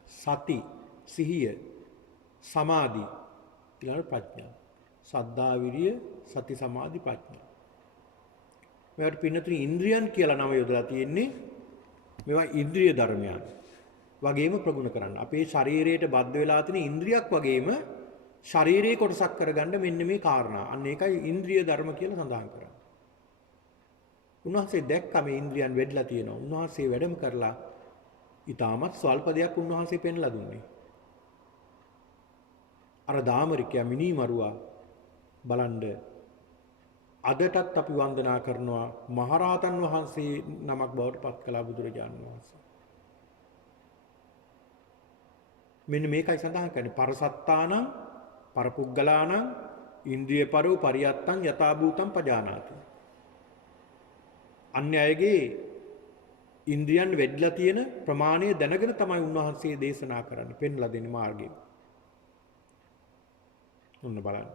සති, සිහිය, සමාධි, ඊළඟ ප්‍රඥා. සද්ධා, විරිය, සති, සමාධි, ප්‍රඥා. මේවට පින්නතුනි ඉන්ද්‍රියන් කියලා නම යොදලා තියෙන්නේ මේවා ඉන්ද්‍රිය ධර්මයන් වගේම ප්‍රගුණ කරන්න. අපේ ශරීරයට බද්ධ වෙලා තියෙන ඉන්ද්‍රියක් වගේම ශරීරයේ කොටසක් කරගන්න මෙන්න මේ කාරණා. අන්න ඒකයි ඉන්ද්‍රිය ධර්ම කියලා සඳහන් කරන්නේ. උන්වහන්සේ දැක්කම මේ ඉන්ද්‍රියන් වැඩිලා තියෙනවා. උන්වහන්සේ වැඩම කරලා ඊටමත් ස්වල්ප දෙයක් උන්වහන්සේ පෙන්ලා දුන්නේ. අර දාමරිකයා මිනිමරුවා බලන්න අදටත් අපි වන්දනා කරනවා මහරහතන් වහන්සේ නමක් බවට පත් කළා බුදුරජාණන් වහන්සේ. මෙන්න මේකයි සඳහන් කරන්නේ පරසත්තානං පරපුග්ගලානං ඉන්ද්‍රිය පරෝ පරියත්තං යථා භූතං පජානාති. අන්‍යයගේ ඉන්ද්‍රියන් වැඩිලා තියෙන ප්‍රමාණය දැනගෙන තමයි උන්වහන්සේ දේශනා කරන්නේ පෙන්ලා දෙන මාර්ගය. ඔන්න බලන්න.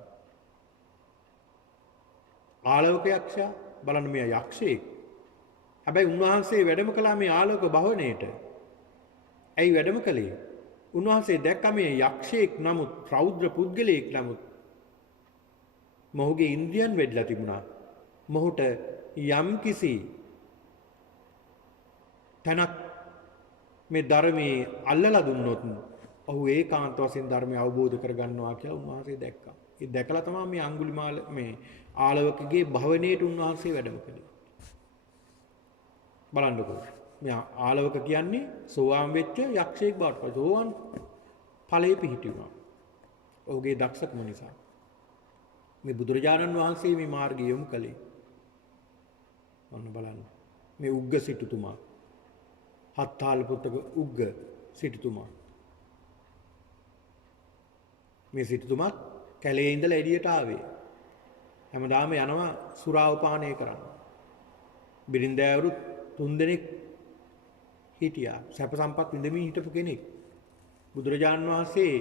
ආලෝක යක්ෂයා බලන්න මේ යක්ෂයෙක්. හැබැයි උන්වහන්සේ වැඩම කළා මේ ආලෝක භවණයට. ඇයි වැඩම කළේ? උන්වහන්සේ දැක්ක මේ යක්ෂයෙක් නමුත් රෞද්‍ර පුද්ගලයෙක් නමුත් මොහුගේ ඉන්ද්‍රියන් වැඩිලා තිබුණා. මොහුට යම්කිසි තනක් මේ ධර්මයේ අල්ලලා දුන්නොත් ඔහු ඒකාන්ත වශයෙන් ධර්මය අවබෝධ කරගන්නවා කියලා උන්වහන්සේ දැක්කා. ඒ දැකලා තමයි මේ අඟුලිමාල මේ ආලවකගේ භවණයට උන්වහන්සේ වැඩම කළේ. බලන්නකෝ. මේ ආලවක කියන්නේ සෝවාන් වෙච්ච යක්ෂයෙක් බවට පත්. සෝවාන් ඵලයේ පිහිටුණා. ඔහුගේ දක්ෂකම නිසා. මේ බුදුරජාණන් වහන්සේ මේ මාර්ගය යොමු කළේ. ඔන්න බලන්න. මේ උග්ග සිටුතුමා. හත්තාල පුත්‍රක උග්ග සිටුතුමා. මේ සිටුතුමත් කැලේ ඉඳලා එළියට ආවේ. හැමදාම යනවා සුරාව පානය කරන්න. බිරින්දෑවරු 3 දෙනෙක් හිටියා. සැප සම්පත් විඳමින් හිටපු කෙනෙක්. බුදුරජාණන් වහන්සේ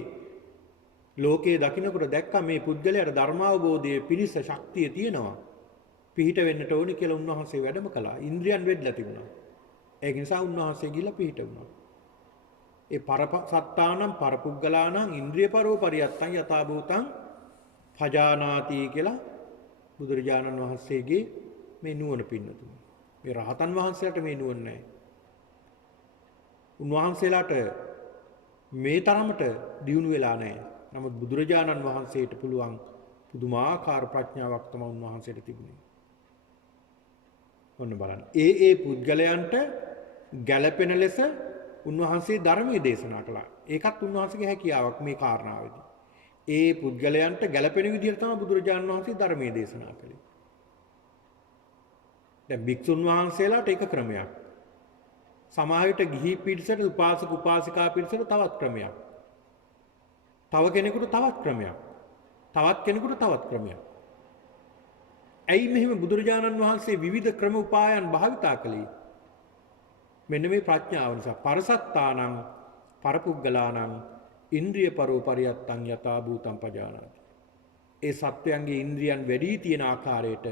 ලෝකයේ දකින්නකොට දැක්කා මේ පුද්ගලයාට ධර්මාවබෝධයේ පිරිස ශක්තිය තියෙනවා. පිහිට වෙන්නට ඕනි කියලා උන්වහන්සේ වැඩම කළා. ඉන්ද්‍රියන් වෙද්ලා තිබුණා. ඒක නිසා උන්වහන්සේ ගිහිල්ලා පිහිට වුණා. ඒ පරසත්තානම් පරපුග්ගලානම් ඉන්ද්‍රියපරෝ පරියත්තං යථා භූතං පජානාති කියලා බුදුරජාණන් වහන්සේගේ මේ නුවණ පින්නතුනි. මේ රහතන් වහන්සේලාට මේ නුවණ නැහැ. උන්වහන්සේලාට මේ තරමට දියුණු වෙලා නැහැ. නමුත් බුදුරජාණන් වහන්සේට පුළුවන් පුදුමාකාර ප්‍රඥාවක් තමයි උන්වහන්සේට තිබුණේ. ඔන්න බලන්න. ඒ පුද්ගලයන්ට ගැළපෙන ලෙස උන්වහන්සේ ධර්මයේ දේශනා කළා. ඒකත් උන්වහන්සේගේ හැකියාවක් මේ කාරණාවේදී. ඒ පුද්ගලයන්ට ගැළපෙන විදිහට තමයි බුදුරජාණන් වහන්සේ ධර්මයේ දේශනා කළේ. දැන් භික්ෂුන් වහන්සේලාට එක ක්‍රමයක්. සමහර විට ගිහි පිරිසට උපාසක උපාසිකා පිරිසට තවත් ක්‍රමයක්. තව කෙනෙකුට තවත් ක්‍රමයක්. තවත් කෙනෙකුට තවත් ක්‍රමයක්. ඇයි මෙහෙම බුදුරජාණන් වහන්සේ විවිධ ක්‍රම උපායන් භාවිතා කළේ? මෙන්න මේ ප්‍රඥාව නිසා. පරසත්තානං පරපුග්ගලානං ඉන්ද්‍රිය පරෝපරියත්තං යථා භූතං පජානාති. ඒ සත්වයන්ගේ ඉන්ද්‍රියන් වැඩි තියෙන ආකාරයට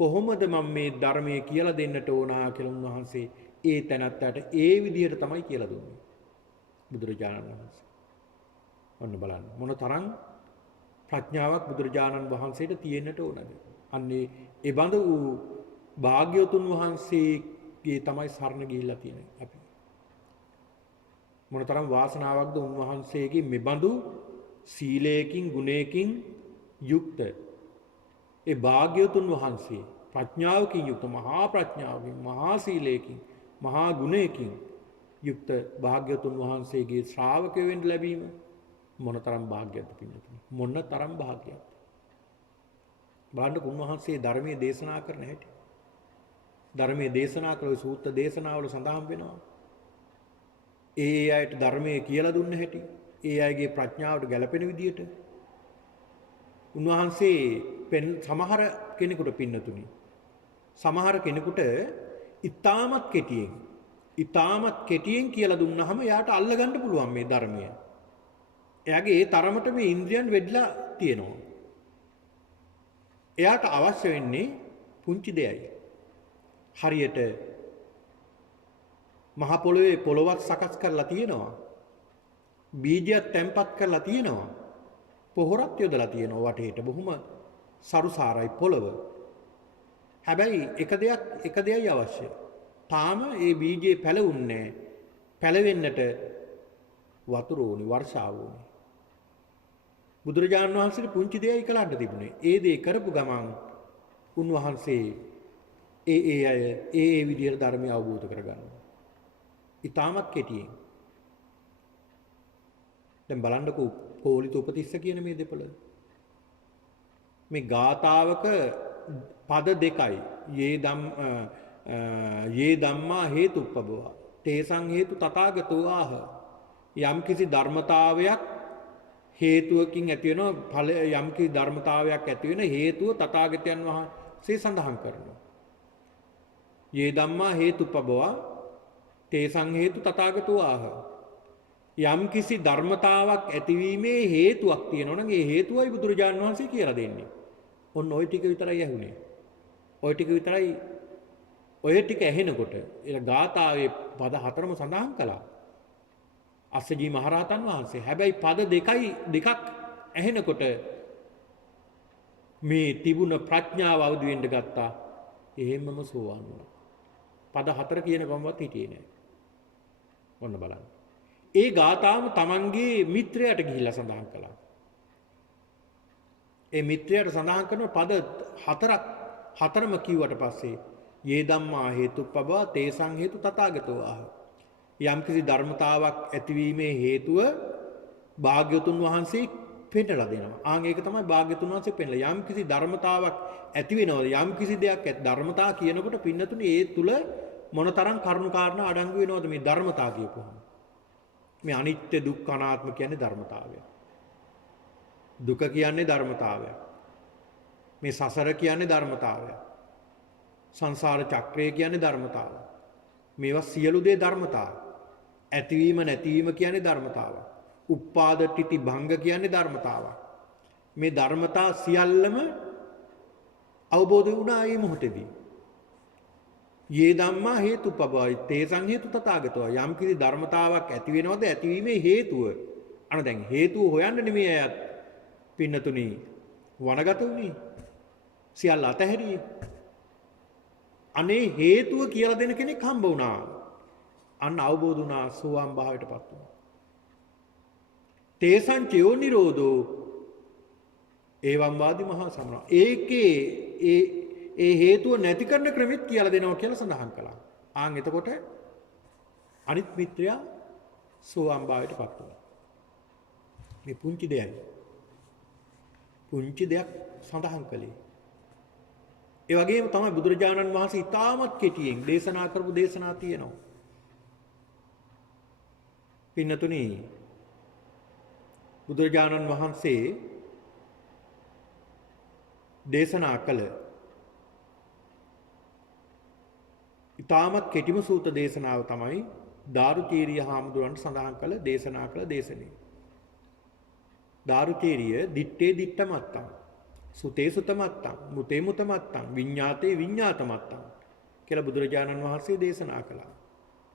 කොහොමද මම මේ ධර්මයේ කියලා දෙන්නට ඕනා කියලා උන්වහන්සේ ඒ තැනත්තට ඒ විදිහට තමයි කියලා දුන්නේ. බුදුරජාණන් වහන්සේ. ඔන්න බලන්න මොන තරම් ප්‍රඥාවක් බුදුරජාණන් වහන්සේට තියෙන්නට ඕනද? අන්නේ ඒ බඳු භාග්‍යවතුන් වහන්සේගේ තමයි සරණ ගිහිල්ලා තියෙන්නේ අපි. මොනතරම් වාසනාවක්ද උන්වහන්සේගේ මෙබඳු සීලයකින් ගුණයකින් යුක්ත ඒ භාග්‍යවතුන් වහන්සේ ප්‍රඥාවකින් යුක්ත මහා ප්‍රඥාවකින් මහා සීලයකින් මහා ගුණයකින් යුක්ත භාග්‍යවතුන් වහන්සේගේ ශ්‍රාවකය වෙන්න ලැබීම මොනතරම් භාග්‍යයක්ද පින්නතුනි? මොනතරම් භාග්‍යයක්ද? බලන්න උන්වහන්සේ ධර්මයේ දේශනා කරන හැටි. ධර්මයේ දේශනා කළ සූත්‍ර දේශනාවල සඳහන් වෙනවා. ඒ අයට ධර්මයේ කියලා දුන්න හැටි, ඒ අයගේ ප්‍රඥාවට ගැළපෙන විදියට උන්වහන්සේ සමහර කෙනෙකුට පින්නතුනි සමහර කෙනෙකුට ඉතාමත් කෙටියෙන් කියලා දුන්නාම එයාට අල්ලගන්න පුළුවන් මේ ධර්මය. එයාගේ ඒ තරමට මේ ඉන්ද්‍රියන් වෙඩලා තියෙනවා. එයාට අවශ්‍ය වෙන්නේ පුංචි දෙයයි. හරියට මහ පොළොවේ පොළොවක් සකස් කරලා තියෙනවා. බීජයක් තැම්පත් කරලා තියෙනවා. පොහොරක් යොදලා තියෙනවා වටේට. බොහොම සරුසාරයි පොළොව. හැබැයි එක දෙයයි අවශ්‍ය. තාම ඒ බීජේ පැලවුන්නේ නැහැ. පැලවෙන්නට වතුර ඕනි, වර්ෂාව ඕනි. බුදුරජාණන් වහන්සේට පුංචි දෙයයි කළන්න තිබුණේ. ඒ දේ කරපු ගමන් උන්වහන්සේ ඒ අය ඒ විදිහට ධර්මය අවබෝධ කරගන්නවා. ඊටමත් කෙටියෙන්. දැන් බලන්නකෝ කෝලිත උපතිස්ස කියන මේ දෙපළ. මේ ගාතාවක පද දෙකයි. යේ ධම්මා හේතුප්පබවා. තේසං හේතු තථාගතෝ ආහ. යම්කිසි ධර්මතාවයක් හේතුවකින් ඇති වෙන ඵල යම්කිසි ධර්මතාවයක් ඇති වෙන හේතුව තථාගතයන් වහන්සේ සඳහන් කරනවා. යේ ධම්මා හේතුප්පබවා තේසං හේතු තථාගතෝ ආහ. යම්කිසි ධර්මතාවක් ඇතිවීමේ හේතුවක් තියෙනවා නම් ඒ හේතුවයි බුදුරජාණන් වහන්සේ කියලා දෙන්නේ. ඔන්න ওই ටික විතරයි ඇහුනේ. ওই ටික විතරයි ඔය ටික ඇහෙනකොට ඒ ගාථාවේ පද හතරම සඳහන් කළා. අස්සජී මහරහතන් වහන්සේ. හැබැයි පද දෙකක් ඇහෙනකොට මේ තිබුණ ප්‍රඥාව අවදි වෙන්න ගත්තා. එහෙමම සෝවාන් වුණා. පද හතර කියන ගමවත් හිටියේ නෑ. ඔන්න බලන්න. ඒ ගාථාව තමන්ගේ මිත්‍රයාට ගිහිල්ලා සඳහන් කළා. ඒ මිත්‍රයාට සඳහන් කරන පද හතරම කිව්වට පස්සේ යේ ධම්මා හේතුප්පබවා තේසං හේතු තථාගතෝ ආහ. යම්කිසි ධර්මතාවක් ඇතිවීමේ හේතුව භාග්‍යවතුන් වහන්සේ පෙන්නලා දෙනවා. ඒක තමයි භාග්‍යවතුන් වහන්සේ පෙන්නලා. යම්කිසි ධර්මතාවක් ඇති වෙනවද? යම්කිසි දෙයක් ධර්මතා කියනකොට පින්නතුනේ ඒ තුල මොනතරම් කරුණු කාරණා අඩංගු වෙනවද මේ ධර්මතා කියපුවම? මේ අනිත්‍ය දුක්ඛ අනාත්ම කියන්නේ ධර්මතාවය. දුක කියන්නේ ධර්මතාවය. මේ සසර කියන්නේ ධර්මතාවය. සංසාර චක්‍රය කියන්නේ ධර්මතාවය. මේවා සියලු දේ ධර්මතාව. ඇතිවීම නැතිවීම කියන්නේ ධර්මතාව. උප්පාද තිති භංග කියන්නේ ධර්මතාව. මේ ධර්මතා සියල්ලම අවබෝධ වුණා මේ මොහොතේදී. යේ ධම්මා හේතුපබවයි තේසං හේතු තථාගතෝ යම් කිසි ධර්මතාවක් ඇති වෙනවද ඇතිවීමේ හේතුව. අන දැන් හේතුව හොයන්න නෙමෙයි අයත් පින්නතුනි වනගත උනේ. සියල්ල අතහැරියේ. අනේ හේතුව කියලා දෙන කෙනෙක් හම්බ වුණා. අන්න අවබෝධ වුණා සෝවාන් භාවයටපත් වුණා. තේසං චයෝ නිරෝධෝ ඒවම් වාදි මහා සමන. ඒකේ ඒ හේතුව නැති කරන ක්‍රමෙත් කියලා දෙනවා කියලා සඳහන් කළා. ආන් එතකොට අනිත් මිත්‍රයා සෝවාන් භාවයටපත් වුණා. මේ පුංචි දෙයයි. පුංචි දෙයක් සඳහන් කළේ. ඒ වගේම තමයි බුදුරජාණන් වහන්සේ ඉතාමත් කෙටියෙන් දේශනා කරපු දේශනා තියෙනවා. පින්නතුනි බුදුරජාණන් වහන්සේ දේශනා කළ ඉතාමත් කෙටිම සූත්‍ර දේශනාව තමයි දාරුචීරිය හාමුදුරන්ට සඳහන් කළ දේශනා කළ දේශනේ. දාරුචීරිය දිත්තේ දිත්තමත්තං සුතේ සුතමත්තං මුතේ මුතමත්තං විඤ්ඤාතේ විඤ්ඤාතමත්තං කියලා බුදුරජාණන් වහන්සේ දේශනා කළා.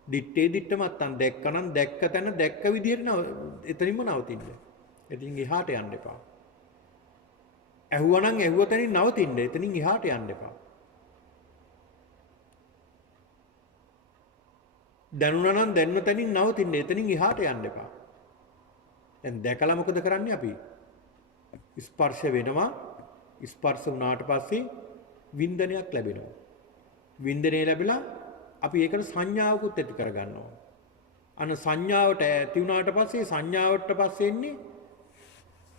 දිත්තේ දිත්තමත්තං දැක්කනම් දැක්ක තැන දැක්ක විදිහට එතනින්ම නවතින්න. එතනින් එහාට යන්න එපා. ඇහුවනම් ඇහුව තැනින් නවතින්න. එතනින් එහාට යන්න එපා. දැනුණා නම් දැනුණ තැනින් නවතින්න. එතනින් එහාට යන්න එපා. දැන් දැකලා මොකද කරන්නේ අපි? ස්පර්ශ වෙනවා. ස්පර්ශ වුණාට පස්සේ වින්දනයක් ලැබෙනවා. වින්දනය ලැබිලා අපි ඒකට සංඥාවකුත් ඇති කරගන්නවා. අන්න සංඥාවට ඇති වුණාට පස්සේ සංඥාවට පස්සේ එන්නේ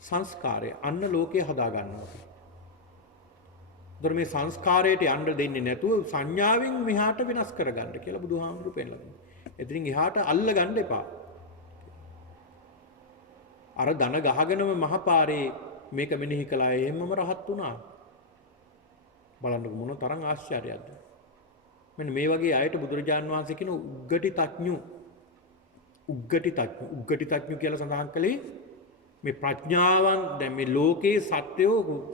සංස්කාරය. අන්න ලෝකය හදා ගන්නවා. මේ සංස්කාරයට යන්න දෙන්නේ නැතුව සංඥාවෙන් මෙහාට වෙනස් කරගන්න කියලා බුදුහාමුදුරු පෙන්නලා දෙනවා. එතනින් එහාට අල්ල ගන්න එපා. අර ධන ගහගෙනම මහපාරේ මේක මෙනෙහි කළා එහෙමම රහත් වුණා. බලන්න මොන තරම් ආශ්චර්යයක්ද. මෙන්න මේ වගේ අයට බුදුරජාන් වහන්සේ කියන උග්ගටි තඥු කියලා සඳහන් කළේ මේ ප්‍රඥාවන් දැන් මේ ලෝකේ සත්‍යෝ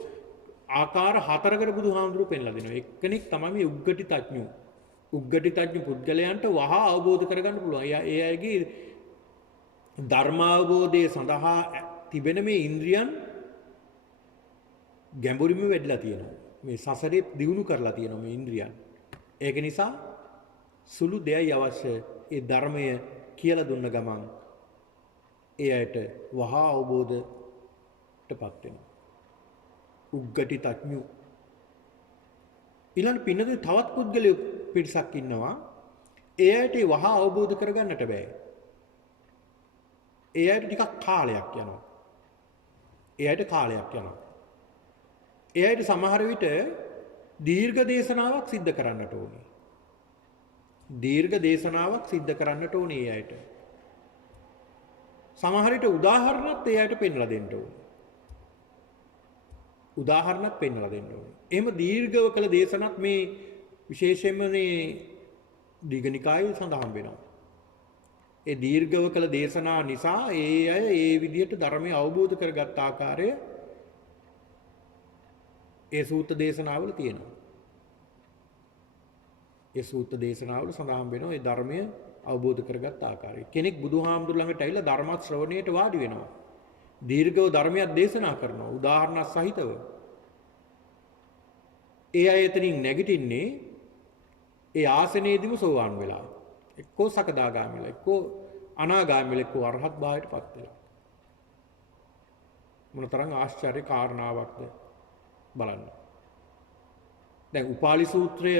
ආකාර හතරකට බුදුහාමුදුරුවෝ පෙන්ලා දෙනවා. එක්කෙනෙක් තමයි මේ උග්ගටි තඥු. උග්ගටි තඥු පුද්ගලයන්ට වහා අවබෝධ කරගන්න පුළුවන්. ඒ අයගේ ධර්මාවබෝධය සඳහා තිබෙන මේ ඉන්ද්‍රියන් ගැඹුරින්ම වැඩිලා තියෙනවා. මේ සසරේ දියුණු කරලා තියෙනවා මේ ඉන්ද්‍රියන්. ඒක නිසා සුළු දෙයයි අවශ්‍ය. ඒ ධර්මය කියලා දුන්න ගමන් ඒ අයට වහා අවබෝධයටපත් වෙනවා. උග්ගටි තඥු. ඊළඟ පින්නදී තවත් පුද්ගලයෝ පිරිසක් ඉන්නවා. ඒ අයට වහා අවබෝධ කරගන්නට බෑ. ඒ අයට ටිකක් කාලයක් යනවා. ඒ අයට සමහර විට දීර්ඝ දේශනාවක් සිද්ධ කරන්නට ඕනේ. ඒ අයට. සමහර විට උදාහරණත් ඒ අයට පෙන්වලා දෙන්න ඕනේ. එහෙම දීර්ඝව කළ දේශනත් මේ විශේෂයෙන්ම මේ දීඝනිකායේ සඳහන් වෙනවා. ඒ දීර්ඝව කළ දේශනා නිසා ඒ අය ඒ විදිහට ධර්මය අවබෝධ කරගත් ආකාරය ඒ සූත්‍ර දේශනාවල තියෙනවා. ඒ සූත්‍ර දේශනාවල සඳහන් වෙනවා ඒ ධර්මය අවබෝධ කරගත් ආකාරය. කෙනෙක් බුදුහාමුදුර ළඟට ඇවිල්ලා ධර්ම ශ්‍රවණයට වාඩි වෙනවා. දීර්ඝව ධර්මයක් දේශනා කරනවා උදාහරණ සහිතව. ඒ අය එතනින් නැගිටින්නේ ඒ ආසනයේදීම සෝවාන් වෙලා. එක්කෝ සකදාගාමී වෙලා, එක්කෝ අනාගාමී වෙලා, එක්කෝ අරහත් භාවයටපත් වෙලා. මොනතරම් ආශ්චර්ය කාරණාවක්ද බලන්න. දැන් උපාලි සූත්‍රය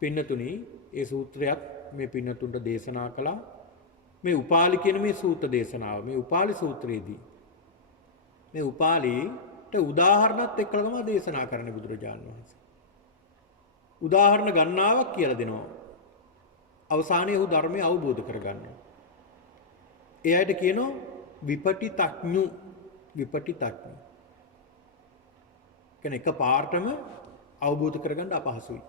පින්නතුනි ඒ සූත්‍රයක් මේ පින්නතුන්ට දේශනා කළා. මේ උපාලි කියන මේ සූත්‍ර දේශනාව මේ උපාලි සූත්‍රයේදී මේ උපාලිට උදාහරණත් එක්කලම දේශනා කරන්න බුදුරජාණන් වහන්සේ. උදාහරණ ගණනාවක් කියලා දෙනවා. අවසානයේ ඔහු ධර්මය අවබෝධ කරගන්නවා. ඒ අයට කියනවා විපටි තඥු. කියන්නේ එක පාර්ටම අවබෝධ කරගන්න අපහසුයි.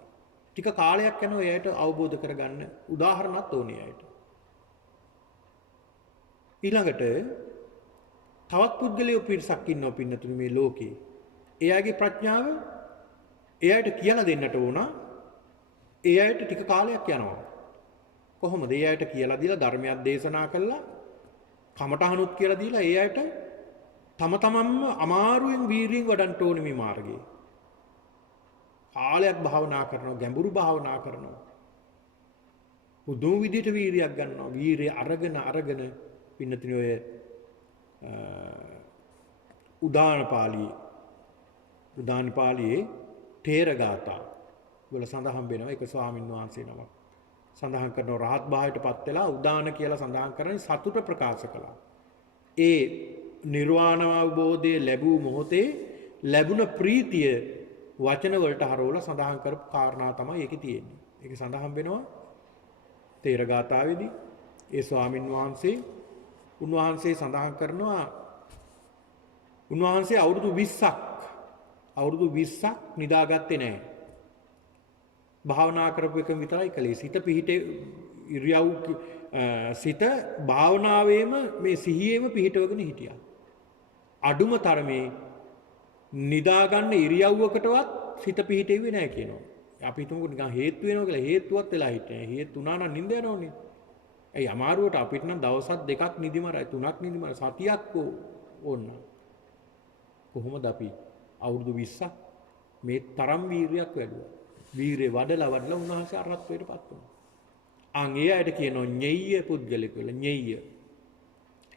ටික කාලයක් යනවා එයාට අවබෝධ කරගන්න උදාහරණත් ඕනේ එයාට. ඊළඟට තවත් පුද්ගලයෝ පිරිසක් ඉන්නවා පින්නතුනි මේ ලෝකේ. එයාගේ ප්‍රඥාව ඒ අයට කියලා දෙන්නට ඕන. ඒ අයට ටික කාලයක් යනවා. කොහොමද? ඒ අයට කියලා දීලා ධර්මයක් දේශනා කළා, කමටහනුත් කියලා දීලා ඒ අයට තම තමන්ම අමාරුවෙන් වීරියෙන් වඩන්න ඕනේ මේ මාර්ගයේ. කාලයක් භාවනා කරනවා, ගැඹුරු භාවනා කරනවා. පුදුම විදිහට වීරියක් ගන්නවා. වීරිය අරගෙන පින්නතින ඔය උදාන පාළියේ තේරගාථා වල සඳහන් වෙනවා. ඒක ස්වාමීන් වහන්සේ නමක් සඳහන් කරනවා රහත් භාවයටපත් වෙලා උදාන කියලා සඳහන් කරන්නේ සතුට ප්‍රකාශ කළා. ඒ නිර්වාණ අවබෝධය ලැබූ මොහොතේ ලැබුණ ප්‍රීතිය වචන වලට හරවලා සඳහන් කරපු කාරණා තමයි ඒකේ තියෙන්නේ. ඒක සඳහන් වෙනවා තේරගාථාවේදී. ඒ ස්වාමින් වහන්සේ උන්වහන්සේ සඳහන් කරනවා උන්වහන්සේ අවුරුදු 20ක් නිදාගත්තේ නැහැ. භාවනා කරපු එක විතරයි කළේ. සිත පිහිටේ ඉරියව් සිත භාවනාවේම මේ සිහියේම පිහිටවගෙන හිටියා. අඩුම තරමේ නිදාගන්න ඉරියව්වකටවත් සිත පිහිටෙන්නේ නැහැ කියනවා. අපි හිතමුකෝ නිකන් හේතු වෙනවා කියලා. හේතුවත් වෙලා හිටියේ. හේතු වුණා නම් නිින්ද යනවනේ. ඒ අමාරුවට අපිට නම් දවසක් දෙකක් නිදිමරයි, තුනක් නිදිමරයි, සතියක් ඕන. කොහොමද අපි අවුරුදු 20ක් මේ තරම් වීරියක් වැඩුවා. වීරිය වඩලා උන්වහන්සේ අරහත්ත්වයටපත් වුණා. ඒ අයට කියනවා ඤෙය්‍ය පුද්ගලෙක් කියලා. ඤෙය්‍ය.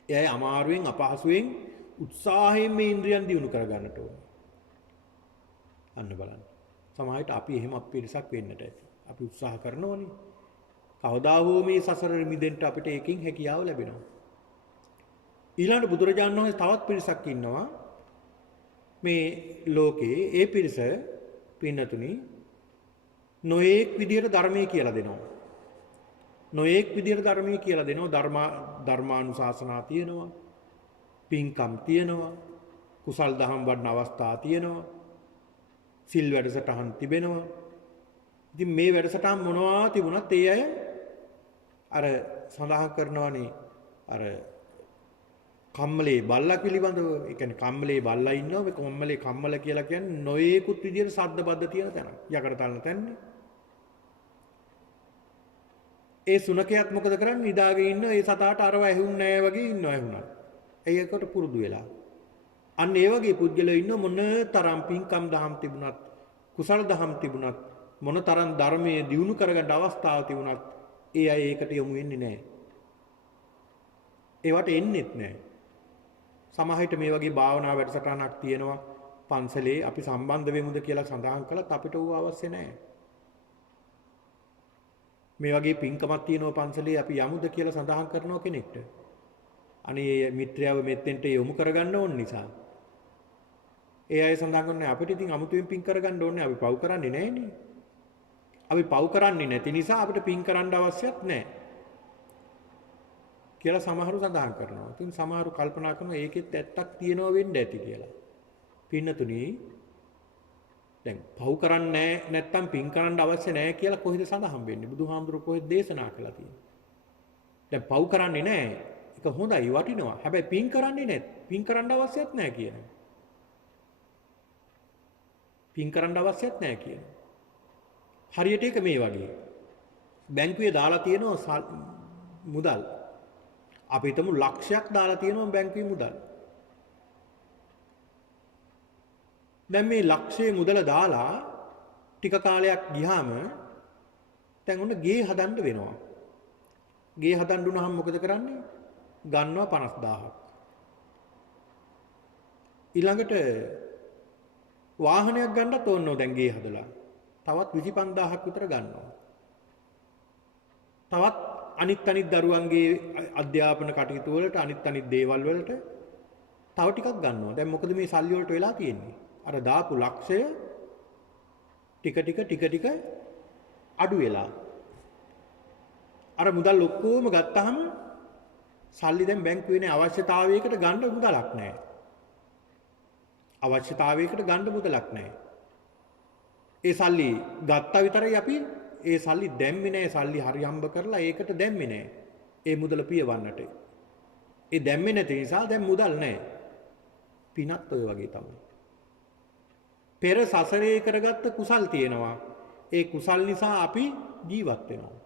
එයයි අමාරුවෙන් අපහසුයෙන් උත්සාහයෙන් මේ ඉන්ද්‍රියන් දියුණු කරගන්නට ඕනේ. අන්න බලන්න. සමහරවිට අපි එහෙම පිරිසක් වෙන්නට ඇති. අපි උත්සාහ කරනවනේ. කවදා හෝ මේ සසර මිදෙන්න අපිට ඒකෙන් හැකියාව ලැබෙනවා. ඊළඟ බුදුරජාණන් වහන්සේ තවත් පිරිසක් ඉන්නවා මේ ලෝකේ. ඒ පිරිස පින්නතුනි නොඑක් විදියට ධර්මයේ කියලා දෙනවා. නොඑක් විදියට ධර්මයේ කියලා දෙනවා. ධර්මානුශාසනා තියෙනවා. පින්කම් තියෙනවා. කුසල් දහම් වඩන අවස්ථා තියෙනවා. සිල් වැඩසටහන් තිබෙනවා. ඉතින් මේ වැඩසටහන් මොනවා තිබුණත් ඒ අය අර සඳහන් කරනවානේ අර කම්මලේ බල්ලා පිළිබඳව. ඒ කියන්නේ කම්මලේ බල්ලා ඉන්නවා. මේ කම්මල කියලා කියන්නේ නොයේකුත් විදියට සද්ද බද්ද තියෙන තැන. යකඩ තලන තැන්නේ. ඒ සුනකයාත් මොකද කරන්නේ? නිදාගෙන ඉන්න ඒ සතාට අරව ඇහුන්නේ නැහැ වගේ ඉන්නවා ඇහුණා. ඒකට පුරුදු වෙලා. අන්න ඒ වගේ පුද්ගලයෝ ඉන්න මොන තරම් පින්කම් දහම් තිබුණත්, කුසල දහම් තිබුණත්, මොන තරම් ධර්මයේ දියුණු කරගන්න අවස්ථාව තිබුණත් ඒ අය ඒකට යොමු වෙන්නේ නැහැ. ඒවට එන්නේත් නැහැ. සමහරවිට මේ වගේ භාවනා වැඩසටහනක් තියෙනවා පන්සලේ අපි සම්බන්ධ වෙමුද කියලා සඳහන් කළත් අපිට ඌ අවශ්‍ය නැහැ. මේ වගේ පින්කමක් තියෙනවා පන්සලේ අපි යමුද කියලා සඳහන් කරනවා කෙනෙක්ට. අනේ මිත්‍රයව මෙතෙන්ට යොමු කරගන්න ඕන නිසා. ඒ අය සඳහන් කරන්නේ අපිට ඉතින් අමුතුවෙන් පින් කරගන්න ඕනේ. අපි පව් කරන්නේ නැහැනේ. අපි පව් කරන්නේ නැති නිසා අපිට පින් කරන්න අවශ්‍යත් නැහැ. කියලා සමහරු සඳහන් කරනවා. ඉතින් සමහරු කල්පනා කරනවා ඒකෙත් ඇත්තක් තියෙනවා වෙන්න ඇති කියලා. පින්නතුනි දැන් පව් කරන්නේ නැත්තම් පින් කරන්න අවශ්‍ය නැහැ කියලා කොහෙද සඳහන් වෙන්නේ? බුදුහාමුදුරුවෝ කොහෙද දේශනා කළා තියෙන්නේ? දැන් පව් කරන්නේ නැහැ. ඒක හොඳයි වටිනවා. හැබැයි පින් කරන්නේ නැත්. පින් කරන්න අවශ්‍යත් නැහැ කියනවා. පින් කරන්න අවශ්‍යත් නැහැ කියනවා. හරියට ඒක මේ වගේ. බැංකුවේ දාලා තියෙනවා මුදල්. අපි හිතමු ලක්ෂයක් දාලා තියෙනවා බැංකුවේ මුදල්. දැන් මේ ලක්ෂයේ මුදල දාලා ටික කාලයක් ගියාම දැන් ඔන්න ගේ හදන්න වෙනවා. ගේ හදන්න උනහම මොකද කරන්නේ? ගන්නවා 50000ක්. ඊළඟට වාහනයක් ගන්නත් ඕනෝ දැන් ගේ හදලා. තවත් 25000ක් විතර ගන්නවා. තවත් අනිත් දරුවන්ගේ අධ්‍යාපන කටයුතු වලට අනිත් දේවල් වලට තව ටිකක් ගන්නවා. දැන් මොකද මේ සල්ලි වලට වෙලා තියෙන්නේ? අර දාපු ලක්ෂය ටික අඩු වෙලා. අර මුදල් ඔක්කොම ගත්තාම සල්ලි දැන් බැංකුවේ නේ අවශ්‍යතාවයකට ගන්න මුදලක් නැහැ. අවශ්‍යතාවයකට ගන්න මුදලක් නැහැ. ඒ සල්ලි ගත්තා විතරයි අපි ඒ සල්ලි දැම්මේ නැහැ. සල්ලි හරි හම්බ කරලා ඒකට දැම්මේ නැහැ. ඒ මුදල පියවන්නට. ඒ දැම්මේ නැති නිසා දැන් මුදල් නැහැ. පිනත් ඔය වගේ තමයි. පෙර සසරේ කරගත්ත කුසල් තියෙනවා. ඒ කුසල් නිසා අපි ජීවත් වෙනවා.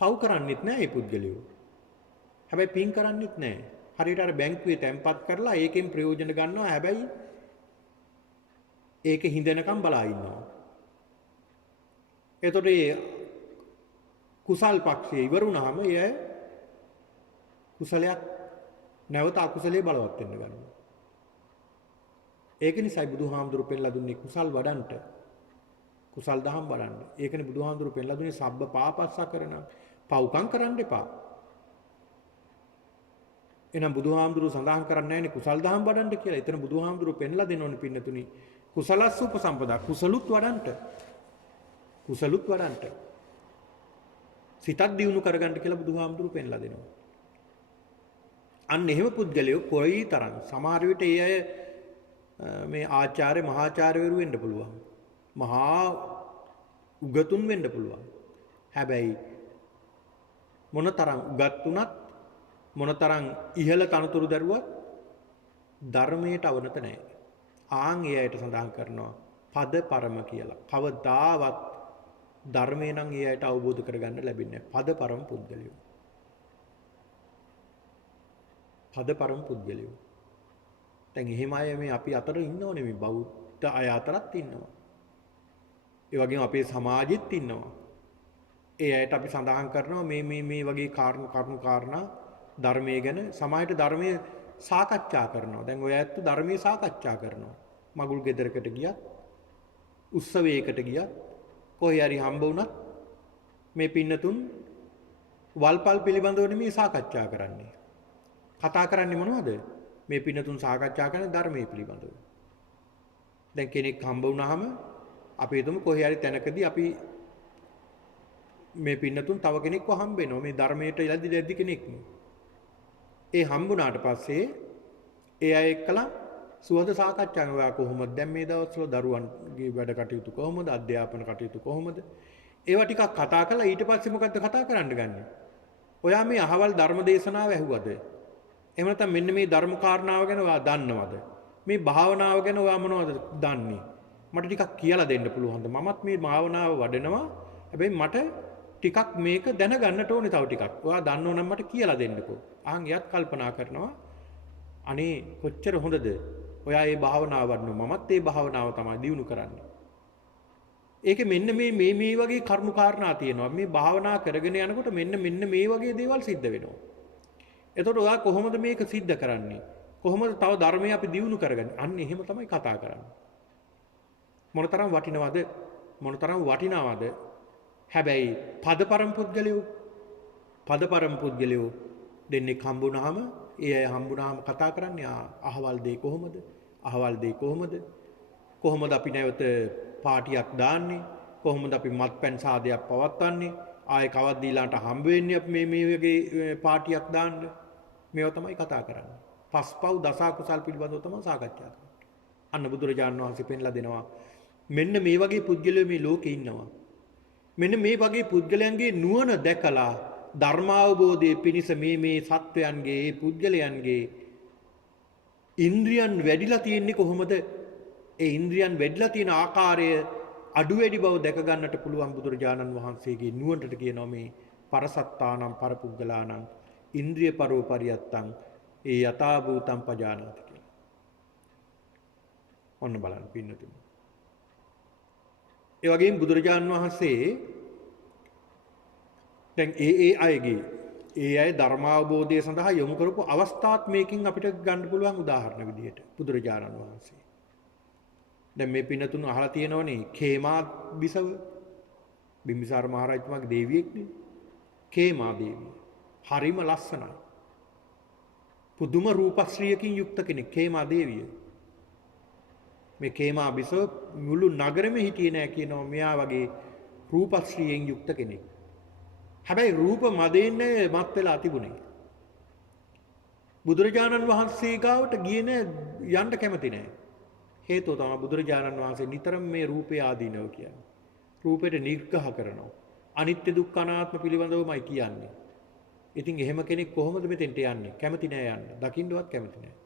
පව් කරන්නෙත් නැහැ මේ පුද්ගලයෝ. හැබැයි පින් කරන්නෙත් නැහැ. හරියට අර බැංකුවේ තැන්පත් කරලා ඒකෙන් ප්‍රයෝජන ගන්නවා. හැබැයි ඒක හිඳනකම් බලා ඉන්නවා. එතකොට මේ කුසල් පක්ෂයේ ඉවර වුණාම එය කුසලයක් නැවත අකුසලයේ බලවත් වෙන්න ගන්නවා. ඒක නිසායි බුදුහාමුදුරු පෙන්ලා දුන්නේ කුසල් වඩන්ට. කුසල් දහම් වඩන්න. ඒකනේ බුදුහාමුදුරු පෙන්ලා දුන්නේ සබ්බ පාපස්සා කරන පව්කම් කරන්න එපා. එහෙනම් බුදුහාමුදුරු සඳහන් කරන්නේ නැහැනේ කුසල් දහම් වඩන්න කියලා. එතන බුදුහාමුදුරු පෙන්ලා දෙනෝනේ පින්නතුනි. කුසලස්ස උපසම්පදා කුසලුත් වඩන්ට. කුසලුත් වඩන්ට. සිතක් දියුණු කරගන්න කියලා බුදුහාමුදුරු පෙන්ලා දෙනවා. අන්න එහෙම පුද්ගලයෝ කොයි තරම් සමහර විට ඒ අය මේ ආචාර්ය මහාචාර්යවරු වෙන්න පුළුවන්. මහා උගතුන් වෙන්න පුළුවන්. හැබැයි මොනතරම් උගත් උනත් මොනතරම් ඉහළ තනතුරු දරුවත් ධර්මයට අවනත නැහැ. ආන් ඒ අයට සඳහන් කරනවා පද පරම කියලා. කවදාවත් ධර්මය නම් ඒ අයට අවබෝධ කරගන්න ලැබෙන්නේ නැහැ. පද පරම පුද්ගලයෝ. පද පරම පුද්ගලයෝ. දැන් එහෙම අය මේ අපි අතර ඉන්නවනේ මේ බෞද්ධ අය අතරත් ඉන්නවා. ඒ වගේම අපේ සමාජෙත් ඉන්නවා. ඒ අයට අපි සඳහන් කරනවා මේ වගේ කාරණා ධර්මයේ ගැන සමාජයට ධර්මයේ සාකච්ඡා කරනවා. දැන් ඔය ඇත්ත ධර්මයේ සාකච්ඡා කරනවා. මගුල් ගෙදරකට ගියත් උත්සවයකට ගියත් කොහේ හරි හම්බ වුණත් මේ පින්නතුන් වල්පල් පිළිබඳව නෙමෙයි සාකච්ඡා කරන්නේ. කතා කරන්නේ මොනවද? මේ පින්නතුන් සාකච්ඡා කරන ධර්මයේ පිළිබඳව. දැන් කෙනෙක් හම්බ වුණාම අපි හිතමු කොහේ හරි තැනකදී අපි මේ පින්නතුන් තව කෙනෙක්ව හම්බ වෙනවා. මේ ධර්මයට ඉලද්දි කෙනෙක්. ඒ හම්බුණාට පස්සේ ඒ අය එක්කලා සුවඳ සාකච්ඡා කරනවා. කොහොමද දැන් මේ දවස්වල දරුවන්ගේ වැඩ කටයුතු කොහොමද? අධ්‍යාපන කටයුතු කොහොමද? ඒවා ටිකක් කතා කරලා ඊට පස්සේ මොකද්ද කතා කරන්න ගන්නේ? ඔයා මේ අහවල් ධර්ම දේශනාව ඇහුවද? එහෙම නැත්නම් මෙන්න මේ ධර්ම කාරණාව ගැන ඔයා දන්නවද? මේ භාවනාව ගැන ඔයා මොනවද දන්නේ? මට ටිකක් කියලා දෙන්න පුළුවන්ද? මමත් මේ භාවනාව වඩනවා. හැබැයි මට ටිකක් මේක දැනගන්නට ඕනේ තව ටිකක්. ඔයා දන්නව නම් මට කියලා දෙන්නකෝ. ආන් එයත් කල්පනා කරනවා. අනේ කොච්චර හොඳද? ඔයා මේ භාවනාව වඩනවා. මමත් මේ භාවනාව තමයි දියුණු කරන්නේ. ඒකේ මෙන්න මේ වගේ කරුණු කාරණා තියෙනවා. මේ භාවනා කරගෙන යනකොට මෙන්න මේ වගේ දේවල් සිද්ධ වෙනවා. එතකොට ඔයා කොහොමද මේක සිද්ධ කරන්නේ? කොහොමද තව ධර්මය අපි දියුණු කරගන්නේ? අන්න එහෙම තමයි කතා කරන්නේ. මොනතරම් වටිනවද? මොනතරම් වටිනවද? හැබැයි පදපරම පුද්ගලයෝ දෙන්නෙක් හම්බුනහම ඒ අය හම්බුනහම කතා කරන්නේ අහවල් දෙය කොහොමද? අහවල් දෙය කොහොමද? කොහොමද අපි නැවත පාටියක් දාන්නේ? කොහොමද අපි මත්පැන් සාදයක් පවත්වන්නේ? ආයේ කවද්ද ඊළාට හම්බ වෙන්නේ අපි මේ වගේ පාටියක් දාන්න? මේවා තමයි කතා කරන්නේ. පස්පව් දස කුසල් පිළිබඳව තමයි සාකච්ඡා කරන්නේ. අන්න බුදුරජාණන් වහන්සේ පෙන්ලා දෙනවා මෙන්න මේ වගේ පුද්ගලයෝ මේ ලෝකේ ඉන්නවා. මෙන්න මේ වගේ පුද්ගලයන්ගේ නුවණ දැකලා ධර්මාවබෝධයේ පිණිස මේ සත්වයන්ගේ පුද්ගලයන්ගේ ඉන්ද්‍රියන් වැඩිලා තියෙන්නේ කොහොමද? ඒ ඉන්ද්‍රියන් වැඩිලා තියෙන ආකාරය අඩු වැඩි බව දැක ගන්නට පුළුවන් බුදුරජාණන් වහන්සේගේ නුවණට කියනවා මේ පරසත්තානම් පරපුද්ගලානම් ඉන්ද්‍රිය පරෝපරියත්තං ඒ යථා භූතං පජානාති කියලා. ඔන්න බලන්න පින්නතුනි. ඒ වගේම බුදුරජාණන් වහන්සේ දැන් ඒ අය ධර්මාවබෝධය සඳහා යොමු කරපු අවස්ථාත් මේකින් අපිට ගන්න පුළුවන් උදාහරණ විදිහට බුදුරජාණන් වහන්සේ. දැන් මේ පින්නතුන් අහලා තියෙනවනේ khema බිසව බිම්බිසාර මහරජතුමාගේ දේවියෙක්නේ. khema දේවිය. හරිම ලස්සනයි. පුදුම රූපශ්‍රියකින් යුක්ත කෙනෙක් khema දේවිය. මේ khema බිසව මුළු නගරෙම හිටියේ නෑ කියනවා මෙයා වගේ රූපශ්‍රියෙන් යුක්ත කෙනෙක්. හැබැයි රූප මදෙන්න මත් වෙලා තිබුණේ. බුදුරජාණන් වහන්සේ ගාවට ගියේ නෑ යන්න කැමති නෑ. හේතුව තමයි බුදුරජාණන් වහන්සේ නිතරම මේ රූපය ආදීනව කියන්නේ. රූපයට නිග්‍රහ කරනවා. අනිත්‍ය දුක්ඛ අනාත්ම පිළිබඳවමයි කියන්නේ. ඉතින් එහෙම කෙනෙක් කොහොමද මෙතෙන්ට යන්නේ? කැමති නෑ යන්න. දකින්නවත් කැමති නෑ.